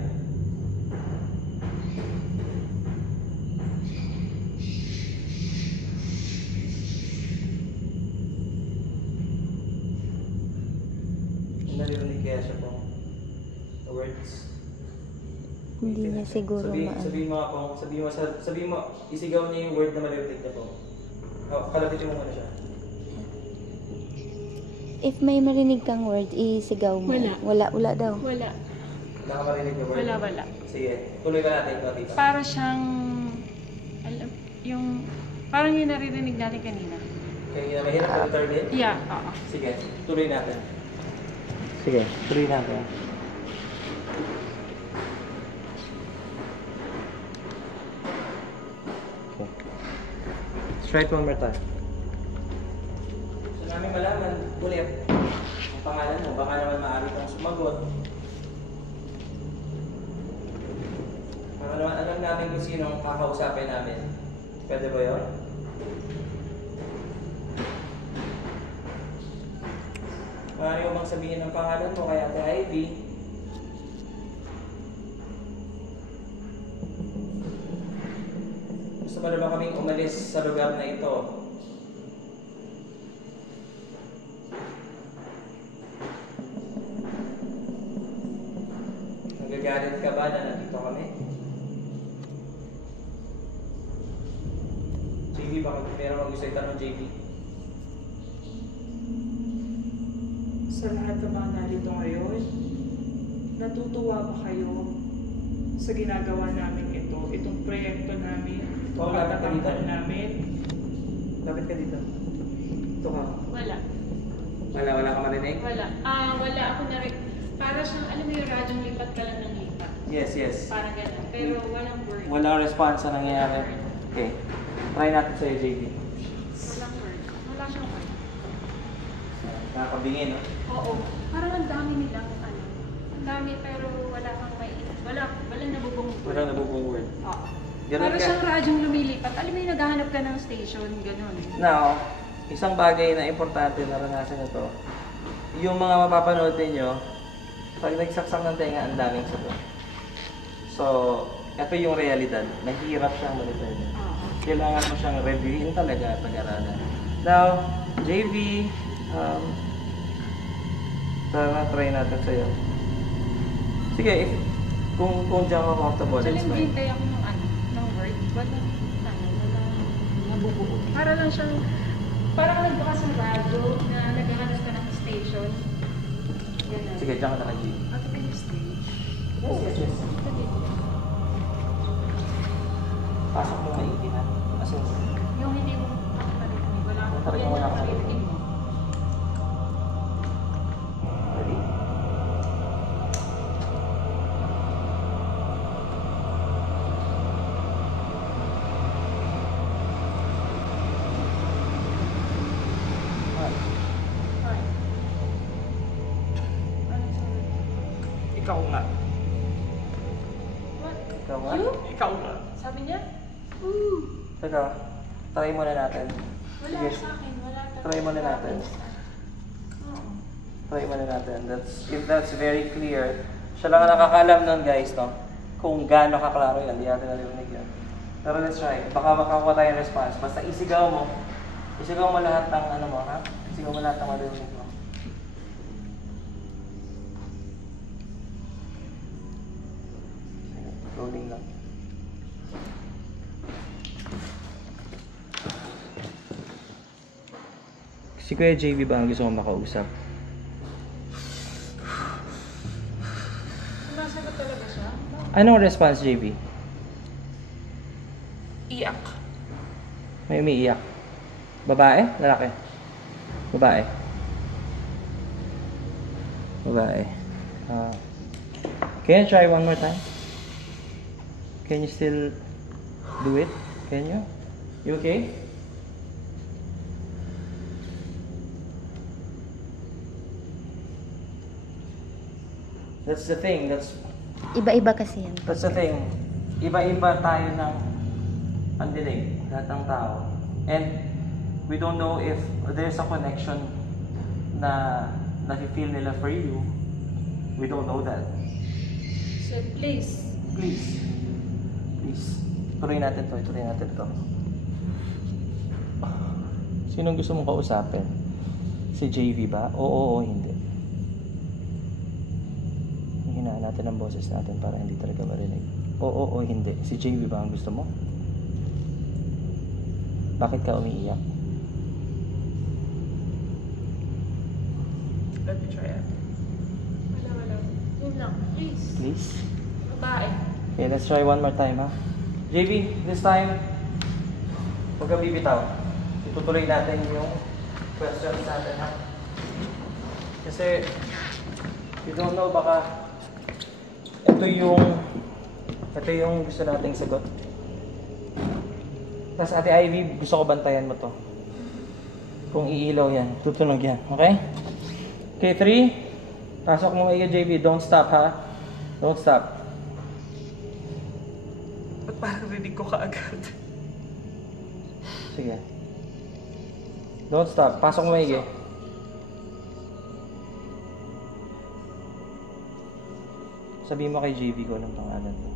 Naririnig kaya siya pong words. Hindi niya siguro Sabihin mo ako, sabihin mo, isigaw niya yung word na maririnig niya po. Kalabitin mo muna siya. If may marinig kang word, isigaw mo. Wala. Wala daw. Wala. Wala ka marinig yung word? Wala. Sige, tuloy ka natin ito, tita. Para siyang, parang yung naririnig natin kanina. Kaya mahirap ka return din? Yeah, oo. Sige, tuloy natin. Sige, tuloy natin. Okay. Let's try it one more time. Gusto namin malaman ulit ang pangalan mo. Baka naman maaari kang sumagot. Para naman alam namin kung sino ang kakausapin namin. Pwede ba yun? Maaari mo bang sabihin ang pangalan mo kay Ate Ivy? Gusto mo na ba kaming umalis sa lugar na ito? Nagagalit ka ba na nandito kami? JB, baka meron mag gusto itanong JB. Sa lahat ng mga narito ngayon, natutuwa ba kayo sa ginagawa namin ito? Itong proyekto namin, Oo, lapit ka dito. pagtatangkal namin? Lapit ka dito. Ito ka. Wala. Wala ka marinig? Wala. Wala ako na rin. Para siyang, alam mo yung radyong lipat ka lang ng lipat. Yes. Parang gano'n. Pero walang word. Walang response na nangyayari. Okay. Try natin sa'yo, JB. Walang word. Wala siyang word. Nakakabingin, no? Oo. Parang ang dami nilang Ang dami pero wala kang may... Walang nabubong word. Walang nabubong word. Oo. Ganun Para ka. siyang radyong lumilipat. Alam mo yung naghahanap ka ng station, gano'n. Now, isang bagay na importante na naranasan ito, yung mga mapapanood ninyo, pag nagsaksak ng tenga, ang daming sagot. So, ito yung realidad. Mahirap siyang monitor. Kailangan mo siyang reviewin talaga at pag-aralan. Now, JV, try natin sa'yo. Sige, kung diyan ka comfortable, Actually, it's fine. hintay ako ng word. Walang nabubuo. Para lang siyang, parang nagbukas ng radyo na naghahanap ka ng station. Ganun. Sige, diyan ka na kay Ato kayo yung stage. Yes. Pasok mo maigi na. As in, Yung hindi mo makaparinig. Wala akong Talagang yan wala yung akong maririnig mo. ready? Alright. Anong sabi? Ikaw nga. What? Ikaw nga? You? Ikaw nga. Sabi niya? Teka, try muna natin. Wala Sige. sa akin. Wala ka. Try muna natin. Oo. Try muna natin. If that's very clear. Siya lang ang nakakaalam nun, guys, no? Kung gaano kaklaro yan, hindi natin naririnig yan. Pero let's try. Baka makakuha tayong response. Basta isigaw mo. Isigaw mo lahat ng ano mo, ha? Isigaw mo lahat ng maririnig mo. Rolling lang. Si Kuya JB ba ang gusto kong makausap? Sumasagot talaga siya? Anong response, JB? Iyak. May umiiyak. Babae? Lalaki? Babae. Babae. Can you try one more time? Can you still do it? Can you? You okay? That's the thing. That's Iba-iba kasi yan. the thing. iba-iba tayo ng pandinig, lahat ng tao. And we don't know if there's a connection na nafe-feel nila for you. We don't know that. So, please. Please. Tuloy natin to. Sinong gusto mong kausapin? Si JV ba? Oo o hindi. Hinaan natin ang boses natin para hindi talaga marinig. Oo o hindi. Si JV ba ang gusto mo? Bakit ka umiiyak? Let me try it. Wala. Yun lang. Please. Please? Babae. Okay, let's try one more time, ha? JV, this time, huwag kang bibitaw. Itutuloy natin yung questions natin, ha? Kasi, you don't know, baka ito yung gusto nating sagot. Tapos Ate Ivy, gusto ko bantayan mo to. Kung iilaw yan, tutunog yan, okay? Okay, 3. Pasok mo kayo, JV. Don't stop, ha? Don't stop. Ba't parang rinig ko kaagad? Sige. Don't stop. Pasok mo maigi. Sabihin mo kay JV ko anong pangalan mo.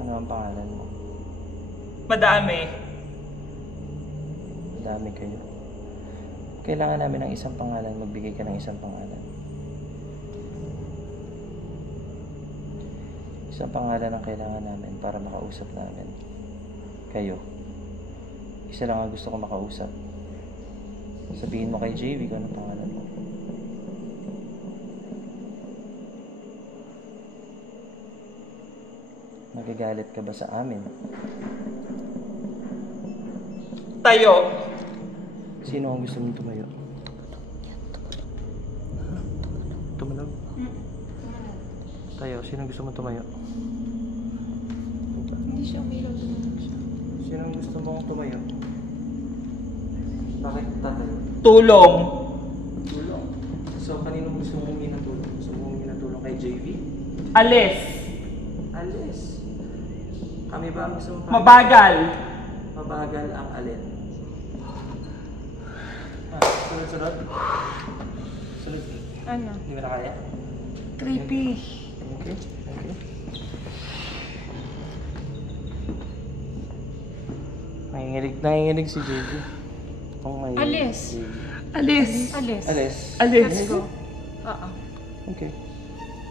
Ano ang pangalan mo? Madami. Dami kayo. Kailangan namin ng isang pangalan. Magbigay ka ng isang pangalan. Isang pangalan ang kailangan namin para makausap namin kayo. Isa lang ang gusto ko makausap. Sabihin mo kay JV kung anong pangalan mo. Magagalit ka ba sa amin? Tayo. Sino ang gusto mong tumayo? Tumalog? Tayo, sino ang gusto mong tumayo? Hindi siya umilaw. Sino ang gusto mong tumayo? Bakit tatayo? Tulong. Tulong. So, kanino gusto mong humingi ng tulong? Gusto mong humingi ng tulong kay JV? Alis. Alis. Kami ba ang gusto mong Mabagal. Mabagal ang alin? Sunod. Ano? Hindi mo na kaya? Creepy. Okay. Nanginginig si JV. Alis. Alis. Alis. Alis. Alis. Let's go. Oo. Okay.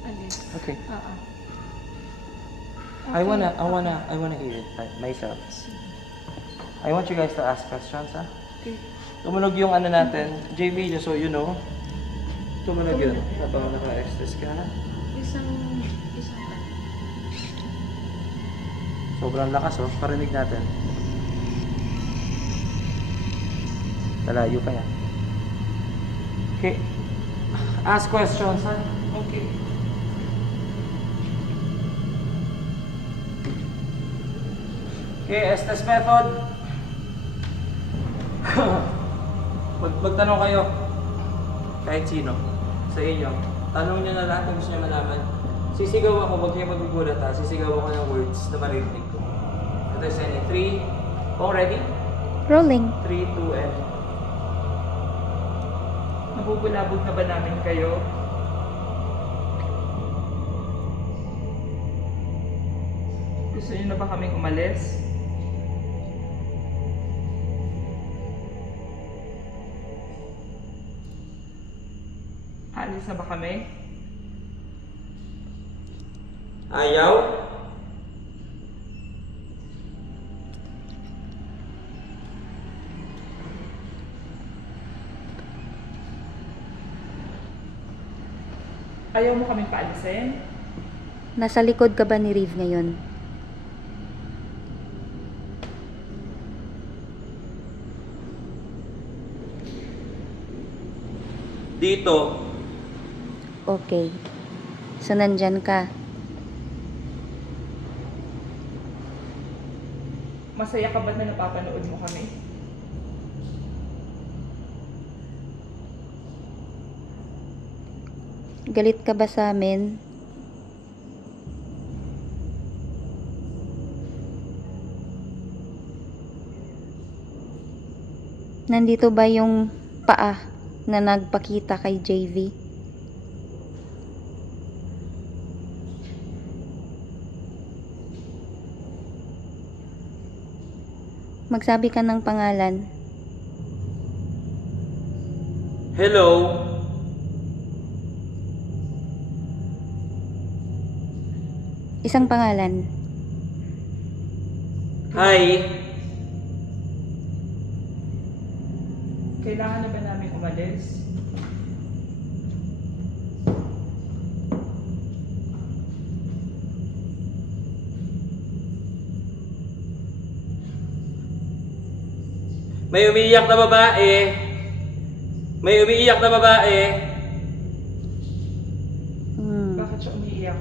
Alis. Okay. Oo. I wanna hear it myself. I want you guys to ask questions, ha? Okay. Tumunog yung ano natin. JV, just so you know. Tumunog yun. Habang naka-express ka, ha? Isang Sobrang lakas, oh. Parinig natin. Talayo pa yan. Okay. Ask questions, ha? Okay. Okay, Estes method. Magtanong kayo. Kahit sino. Sa inyo. Tanong nyo na lahat kung gusto nyo malaman. Sisigaw ako, huwag kayo magugulat, ha. Sisigaw ako ng words na marinig ko. Ito is any 3. Oh, ready? Rolling. 3, 2, and... Nabubulabog na ba namin kayo? Gusto niyo na ba kaming umalis? Alis na ba kami? Ayaw? Ayaw mo kaming paalisin? Nasa likod ka ba ni Riv ngayon? Dito. Okay. So, nandyan ka. Masaya ka ba na napapanood mo kami? Galit ka ba sa amin? Nandito ba yung paa na nagpakita kay JV? Magsabi ka ng pangalan. Hello? Isang pangalan. Hi? Kailangan na ba namin umalis? May umiiyak na babae. May umiiyak na babae. Bakit siya umiiyak?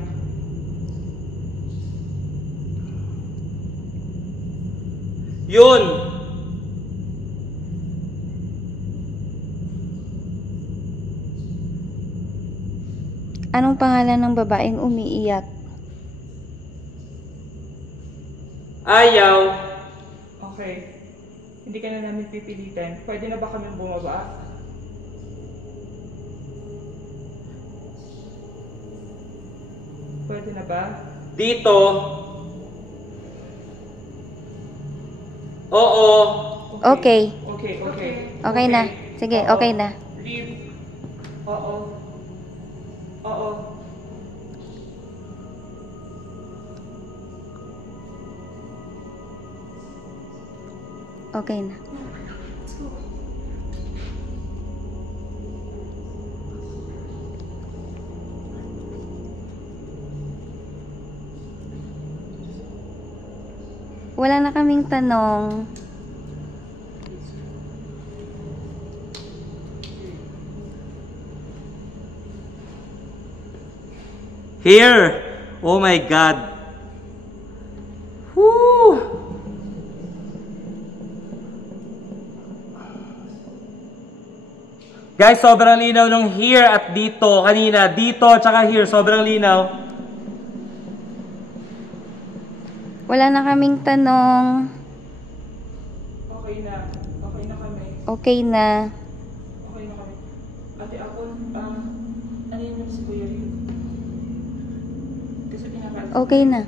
Yun! Anong pangalan ng babaeng umiiyak? Ayaw. Okay. Hindi ka na namin pipilitin. Pwede na ba kami bumaba? Pwede na ba? Dito. Oo. Okay. Okay, okay. Okay na. Sige, Oo. okay na. Leave. Oo. Oo. Okay na. Wala na kaming tanong. Here. Oh my God. Woo! Guys, sobrang linaw ng here at dito. Kanina, dito, tsaka here. Sobrang linaw. Wala na kaming tanong. Okay na. Okay na kami. Okay na. Okay na kami. Ate, ako, ano yun yung si Kuya Rin? Kasi pinapalala. Okay na.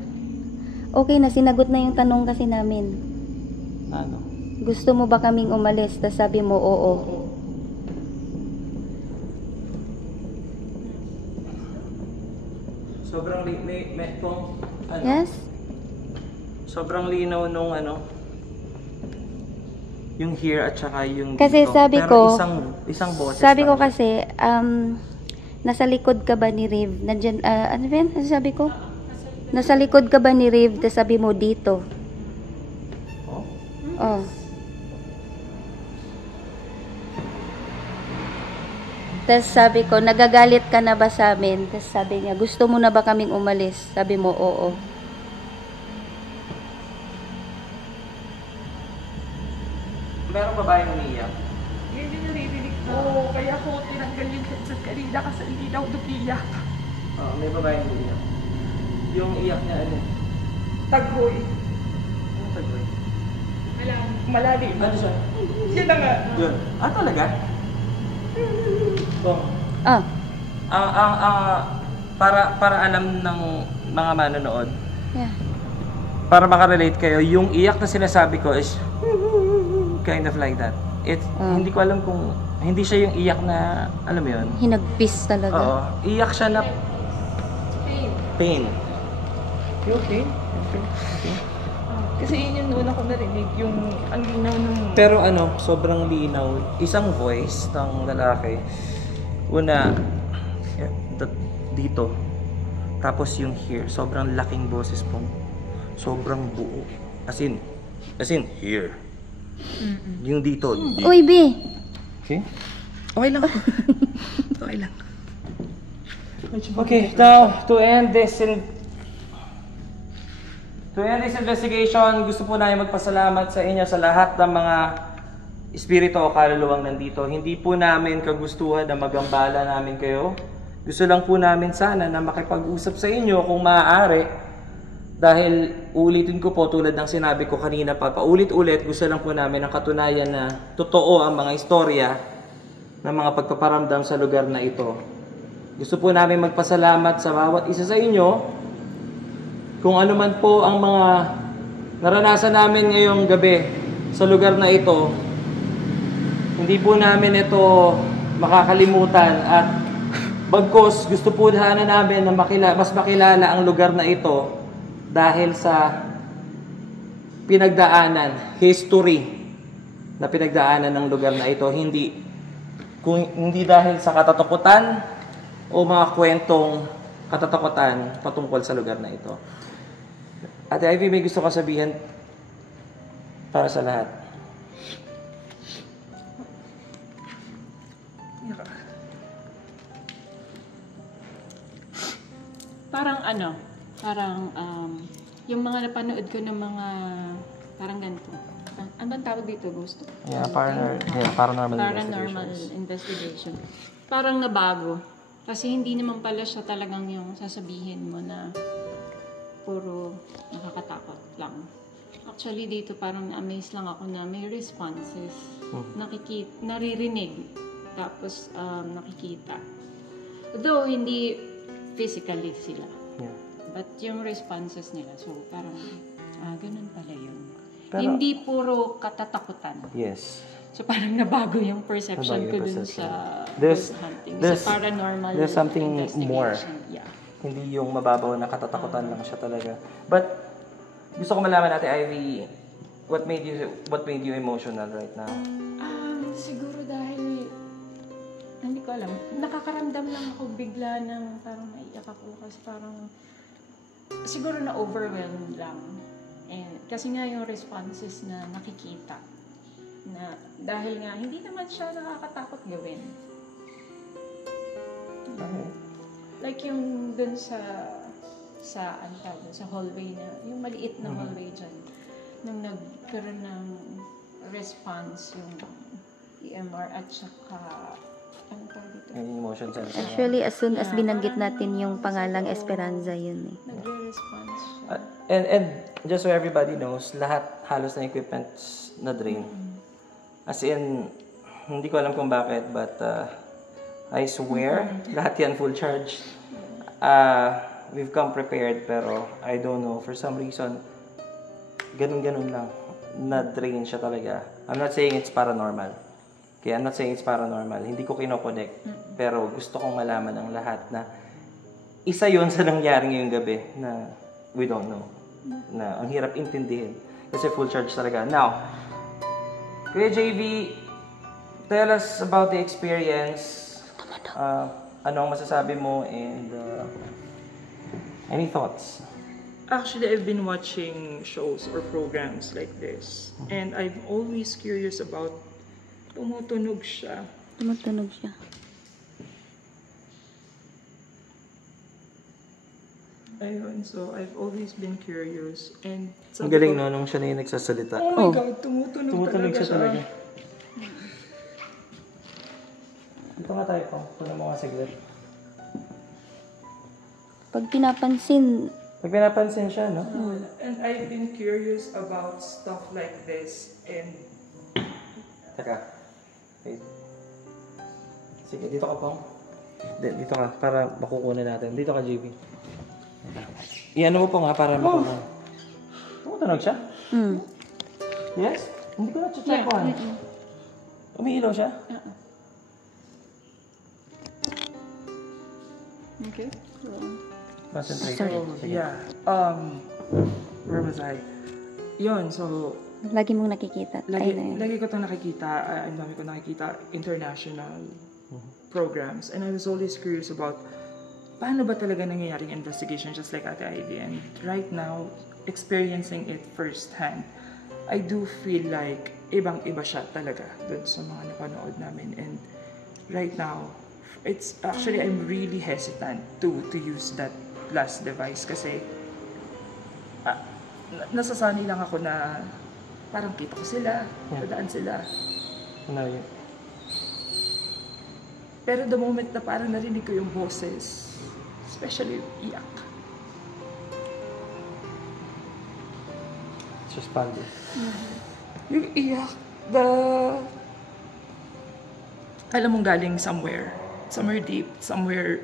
Okay na, sinagot na yung tanong kasi namin. Ano? Gusto mo ba kaming umalis? Tapos sabi mo, oo. Sobrang ano? Yes? Sobrang linaw nung ano. Yung here at saka yung Kasi dito. sabi Pero ko, isang boses sabi ko lang. kasi, nasa likod ka ba ni Riv? Nandyan, ano ba yan? Ano sabi ko? Nasa likod ka ba ni Riv? Tapos sabi mo dito. Oh? Oh. Tapos sabi ko, nagagalit ka na ba sa amin? Tapos sabi niya, gusto mo na ba kaming umalis? Sabi mo, oo. Merong babaeng umiiyak. Hindi narinig ko. Kaya ko tinanggal yung headset kanina kasi hindi daw dumiyak. Oo, may babaeng umiiyak. Yung iyak niya ano? Taghoy. Ano tagoy? Malalim. Ano siya? Yan na nga. Yun. Ah, talaga? Oh. Ah, Para alam ng mga manonood, yeah. para makarelate kayo, yung iyak na sinasabi ko is kind of like that. Hindi ko alam kung hindi siya yung iyak na, alam mo yun? Hinagpis talaga. Oo. Iyak siya na pain. You okay? Okay. Kasi yun yung una ko narinig, yung ang linaw ng... Pero ano, sobrang linaw. Isang voice ng lalaki. Una, dito. Tapos yung here, sobrang laking boses pong. Sobrang buo. As in here. Yung dito. Uy, B! Okay? Okay lang. Okay lang. Okay, now, to end this investigation, gusto po namin magpasalamat sa inyo sa lahat ng mga espiritu o kaluluwang nandito. Hindi po namin kagustuhan na magambala namin kayo. Gusto lang po namin sana na makipag-usap sa inyo kung maaari. Dahil ulitin ko po tulad ng sinabi ko kanina pa, paulit-ulit, gusto lang po namin ang katunayan na totoo ang mga istorya ng mga pagpaparamdam sa lugar na ito. Gusto po namin magpasalamat sa bawat isa sa inyo kung ano man po ang mga naranasan namin ngayong gabi sa lugar na ito. Hindi po namin ito makakalimutan at bagkos gusto po sana namin na mas makilala ang lugar na ito dahil sa pinagdaanan, history na pinagdaanan ng lugar na ito. Hindi dahil sa katatakutan o mga kwentong katatakutan patungkol sa lugar na ito. Ate Ivy, may gusto ka sabihin para sa lahat? Parang yung mga napanood ko ng mga parang ganito. Ano bang tawag dito, Gusto? Yeah, paranormal investigation. Parang nabago. Kasi hindi naman pala siya talagang yung sasabihin mo na puro nakakatakot lang. Actually, dito parang na-amaze lang ako na may responses. Naririnig. Tapos nakikita. Though, hindi physically sila. Yeah. But yung responses nila, so parang, ganun pala yun. Pero, hindi puro katatakutan. Yes. So parang nabago yung perception ko dun sa There's- ghost hunting. there's- Sa paranormal there's something more. investigation. Yeah. Hindi yung mababaw na katatakutan lang siya talaga. But gusto ko malaman natin, Ivy, what made you emotional right now? Siguro dahil, hindi ko alam, nakakaramdam lang ako bigla ng parang naiyak ako kasi parang, siguro na overwhelmed lang. And, kasi nga yung responses na nakikita, na dahil nga hindi naman siya nakakatakot gawin. Okay. Like yung dun sa hallway na, yung maliit na hallway dyan, nung nagkaroon ng response yung EMR at saka, ano tawag dito? Yung emotion sensor. Actually, as soon as binanggit natin yung pangalang Esperanza, yun eh. Nagre-response siya. And just so everybody knows, lahat halos na equipment na drain. As in, hindi ko alam kung bakit, but I swear, lahat yan full charge. We've come prepared, pero I don't know, for some reason, ganun-ganun lang. Na-drain siya talaga. I'm not saying it's paranormal. Okay, I'm not saying it's paranormal. Hindi ko kinoconnect. Pero gusto kong malaman ang lahat na isa yon sa nangyari ngayong gabi na we don't know. Na ang hirap intindihin. Kasi full charge talaga. Now, Kuya JV, tell us about the experience. Anong masasabi mo and any thoughts? Actually, I've been watching shows or programs like this. And I'm always curious about tumutunog siya. Tumutunog siya. Ayun, so I've always been curious. And Ang galing no, nung siya na yung nagsasalita. Oh my God, tumutunog Tumutunog talaga siya siya. talaga. Ito nga tayo po. Puno mo nga siglit. Pag pinapansin, Pag pinapansin siya, no? And I've been curious about stuff like this. And Teka. Wait. Sige, dito ka po. Dito ka, para makukunin natin. Dito ka, JB. Iyan mo po nga para makukunin. Tumutunog siya? Yes? Hindi ko na-check ko. Umiilaw siya? Okay. Concentrate. Sorry. Sige. yeah, where was I? Yun, so lagi mong nakikita. Ay, na yun. lagi ko itong nakikita, ang dami ko nakikita international programs. And I was always curious about paano ba talaga nangyayaring investigation just like Ate Ivy. And right now, experiencing it firsthand, I do feel like ibang-iba siya talaga dun sa mga napanood namin. And right now, it's actually, I'm really hesitant to use that last device kasi nasasanay lang ako na parang kita ko sila, dadaan sila. Ano yun? Pero the moment na parang narinig ko yung boses, especially yung iyak. Suspended. Yung iyak, alam mong galing somewhere deep, somewhere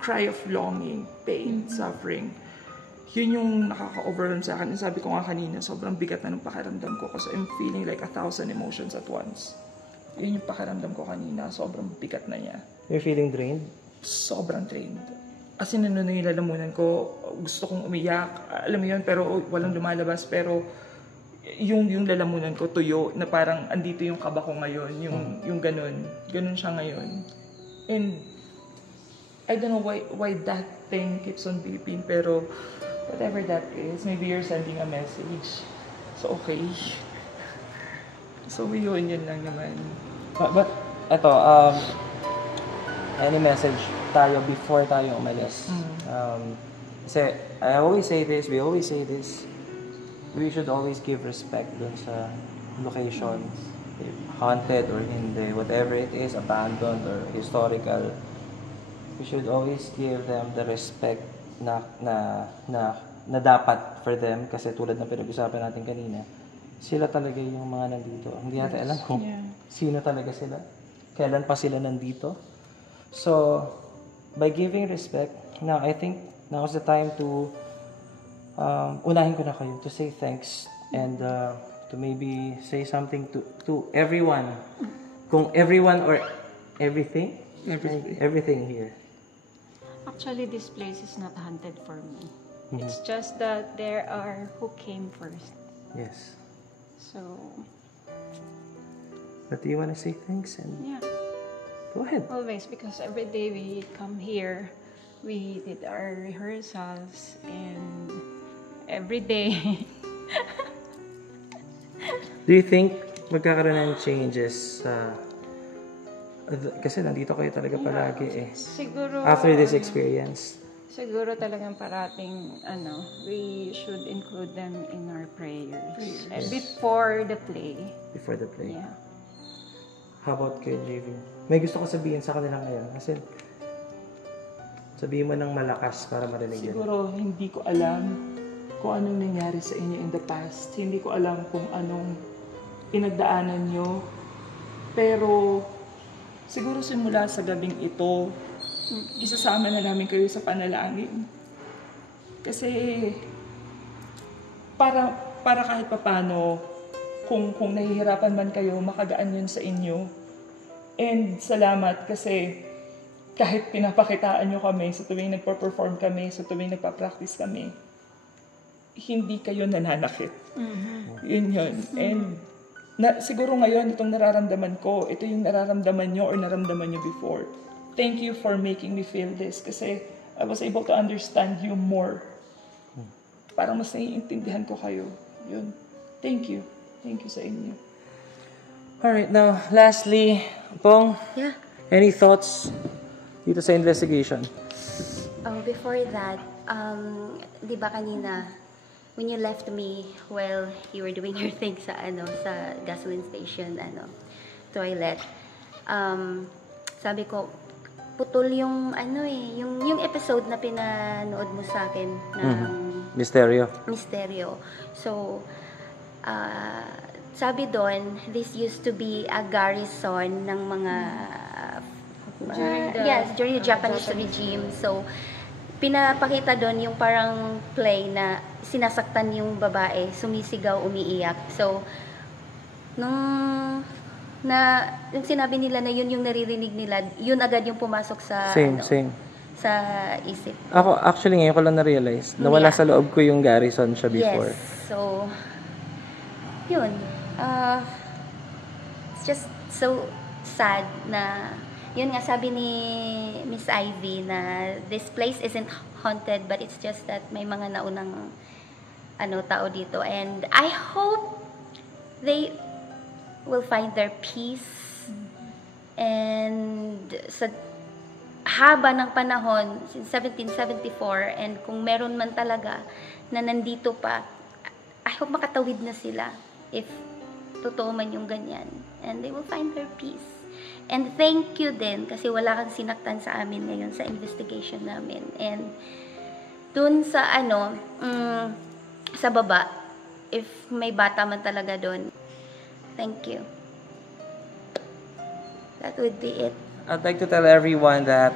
cry of longing, pain, suffering. Yun yung nakaka-overwhelm sa akin. Sabi ko nga kanina, sobrang bigat na ng pakiramdam ko kasi I'm feeling like 1,000 emotions at once. Yun yung pakiramdam ko kanina, sobrang bigat na niya. You're feeling drained? Sobrang drained. As in, ano na yung lalamunan ko, gusto kong umiyak, alam mo yun, pero walang lumalabas, pero yung lalamunan ko tuyo, na parang andito yung kaba ko ngayon, yung ganun siya ngayon. And I don't know why that thing keeps on beeping, pero whatever that is, maybe you're sending a message. So, okay. So, yun lang naman. But eto, any message tayo before tayo umalis? Kasi I always say this, we always say this, we should always give respect dun sa locations, if haunted or hindi, whatever it is, abandoned or historical, we should always give them the respect na dapat for them, kasi tulad ng pinag-usapan natin kanina, sila talaga yung mga nandito. Hindi natin alam kung sino talaga sila, kailan pa sila nandito. So, by giving respect, now I think now is the time to unahin ko na kayo to say thanks and to maybe say something to everyone. Kung everyone or everything here. Actually, this place is not haunted for me. It's just that there are who came first. Yes. So, But do you want to say thanks? And yeah. go ahead. Always, because every day we come here, we did our rehearsals, and every day. Do you think magkakaroon ng changes kasi nandito kayo talaga palagi eh. Siguro, After this experience. siguro talagang parating, we should include them in our prayers. Before the play. Before the play. Yeah. How about kay JV? May gusto ko sabihin sa kanila ngayon kasi sabihin mo ng malakas para marinig yan. Siguro hindi ko alam kung anong nangyari sa inyo in the past. Hindi ko alam kung anong pinagdaanan nyo. Pero siguro simula sa gabing ito, isasama na namin kayo sa panalangin. Kasi para kahit papano, kung nahihirapan man kayo, makagaan yun sa inyo. And salamat kasi kahit pinapakitaan nyo kami sa tuwing nagpa-perform kami, sa tuwing nagpa-practice kami, hindi kayo nananakit. Yun yun. And siguro ngayon, itong nararamdaman ko, ito yung nararamdaman nyo or naramdaman nyo before. Thank you for making me feel this kasi I was able to understand you more. Parang mas naiintindihan ko kayo. Yun. Thank you. Thank you sa inyo. Alright, now lastly, Pong, Yeah. any thoughts dito sa investigation? Before that, di ba kanina, when you left me while you were doing your thing sa sa gasoline station, toilet, sabi ko, putol yung yung episode na pinanood mo sa akin ng Misteryo. So, sabi doon, this used to be a garrison ng mga during the Japanese regime. So, pinapakita doon yung parang play na sinasaktan yung babae, sumisigaw, umiiyak. So, nung sinabi nila na yun yung naririnig nila, yun agad yung pumasok sa Same. sa isip. Ako, actually, ngayon ko lang na-realize na wala sa loob ko yung garrison siya before. Yes. So, yun. It's just so sad na, yun nga sabi ni Miss Ivy na this place isn't haunted but it's just that may mga naunang tao dito. And I hope they will find their peace. And sa haba ng panahon, since 1774, and kung meron man talaga na nandito pa, I hope makatawid na sila if totoo man yung ganyan. And they will find their peace. And thank you din kasi wala kang sinaktan sa amin ngayon sa investigation namin. And dun sa sa baba, if may bata man talaga dun, thank you. That would be it. I'd like to tell everyone that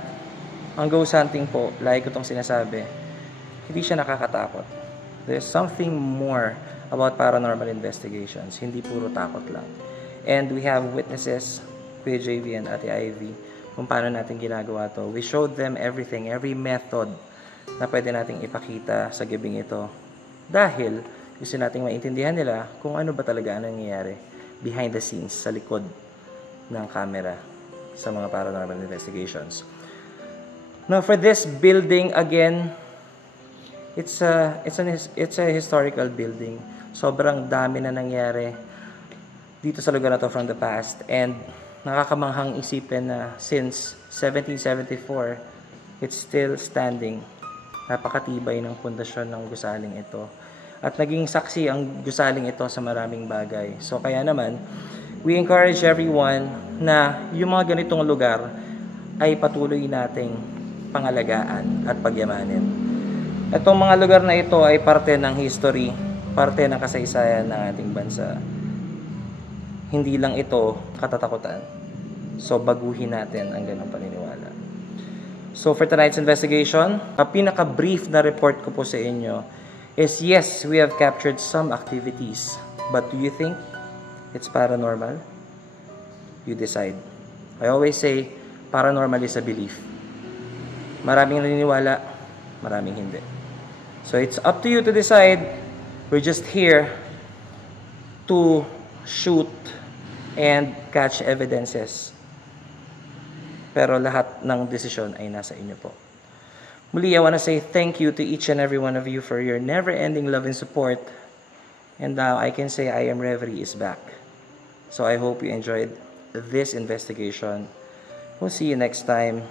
ang ghost hunting po, like ko itong sinasabi, hindi siya nakakatakot. There's something more about paranormal investigations. Hindi puro takot lang. And we have witnesses, Kuya JV and Ate Ivy, kung paano natin ginagawa to. We showed them everything, every method na pwede nating ipakita sa gabing ito. Dahil gusto nating maintindihan nila kung ano ba talaga ang nangyayari behind the scenes, sa likod ng camera sa mga paranormal investigations. Now, for this building, again, it's a historical building. Sobrang dami na nangyari dito sa lugar na to from the past. And nakakamanghang isipin na since 1774, it's still standing. Napakatibay ng pundasyon ng gusaling ito. At naging saksi ang gusaling ito sa maraming bagay. So kaya naman, we encourage everyone na yung mga ganitong lugar ay patuloy nating pangalagaan at pagyamanin. Itong mga lugar na ito ay parte ng history, parte ng kasaysayan ng ating bansa. Hindi lang ito katatakutan. So baguhin natin ang ganong paniniwala. So for tonight's investigation, ang pinaka-brief na report ko po sa inyo is yes, we have captured some activities. But do you think it's paranormal? You decide. I always say, paranormal is a belief. Maraming naniniwala, maraming hindi. So it's up to you to decide. We're just here to shoot and catch evidences. Pero lahat ng desisyon ay nasa inyo po. Muli, I want to say thank you to each and every one of you for your never-ending love and support. And now I can say I Am Reverie is back. So I hope you enjoyed this investigation. We'll see you next time.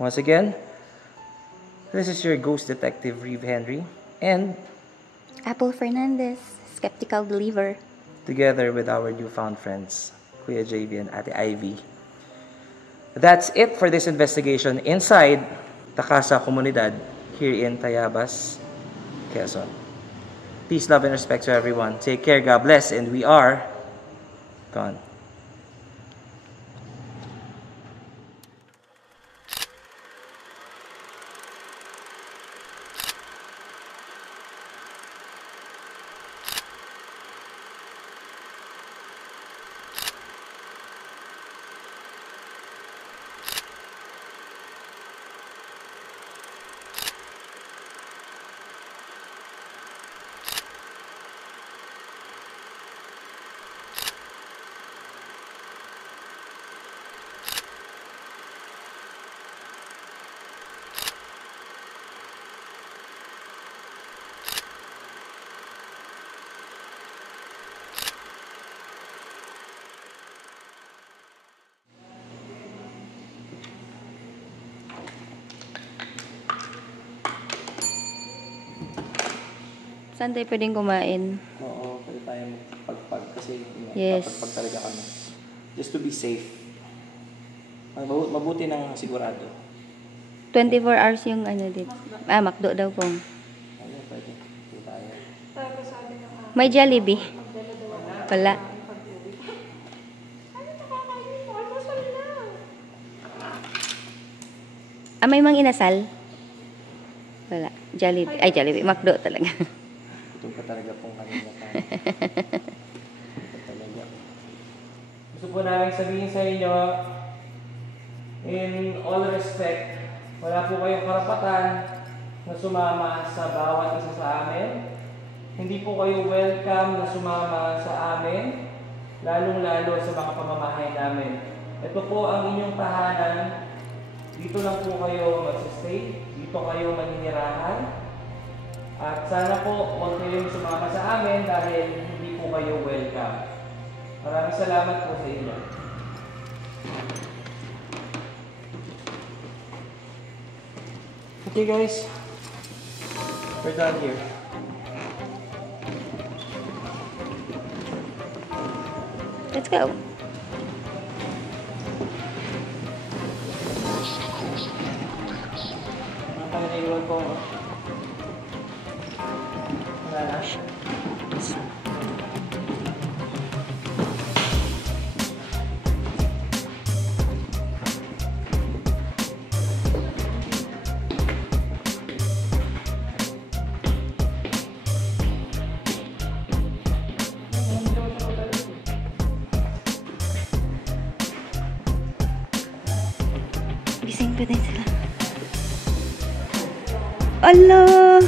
Once again, this is your ghost detective, Reeve Henry, and Apple Fernandez, skeptical believer. together with our newfound friends, Kuya JV and Ate Ivy. That's it for this investigation inside the Casa Comunidad here in Tayabas, Quezon. Peace, love, and respect to everyone. Take care, God bless, and we are gone. Saan tayo pwedeng kumain? Oo, pwede tayo magpagpag kasi Yes. magpagpag talaga kami. Just to be safe. Mabuti ng sigurado. 24 hours yung ano dito. McDo daw kung. Ayun, pwede. Pwede tayo. May Jollibee. Wala. May mang inasal? Wala. Jollibee. Ay, Jollibee. McDo talaga. Ito pa talaga pong kanina pa. Ito talaga. Gusto po namin sabihin sa inyo, in all respect, wala po kayong karapatan na sumama sa bawat isa sa amin. Hindi po kayo welcome na sumama sa amin, lalong-lalo sa mga pamamahay namin. Ito po ang inyong tahanan. Dito lang po kayo magsistay. Dito kayo maninirahan. At sana po huwag kayong sumama sa amin dahil hindi po kayo welcome. Maraming salamat po sa inyo. Okay guys, we're done here. Let's go. naiwan ko. Wala na. Gising pa din sila. Allah!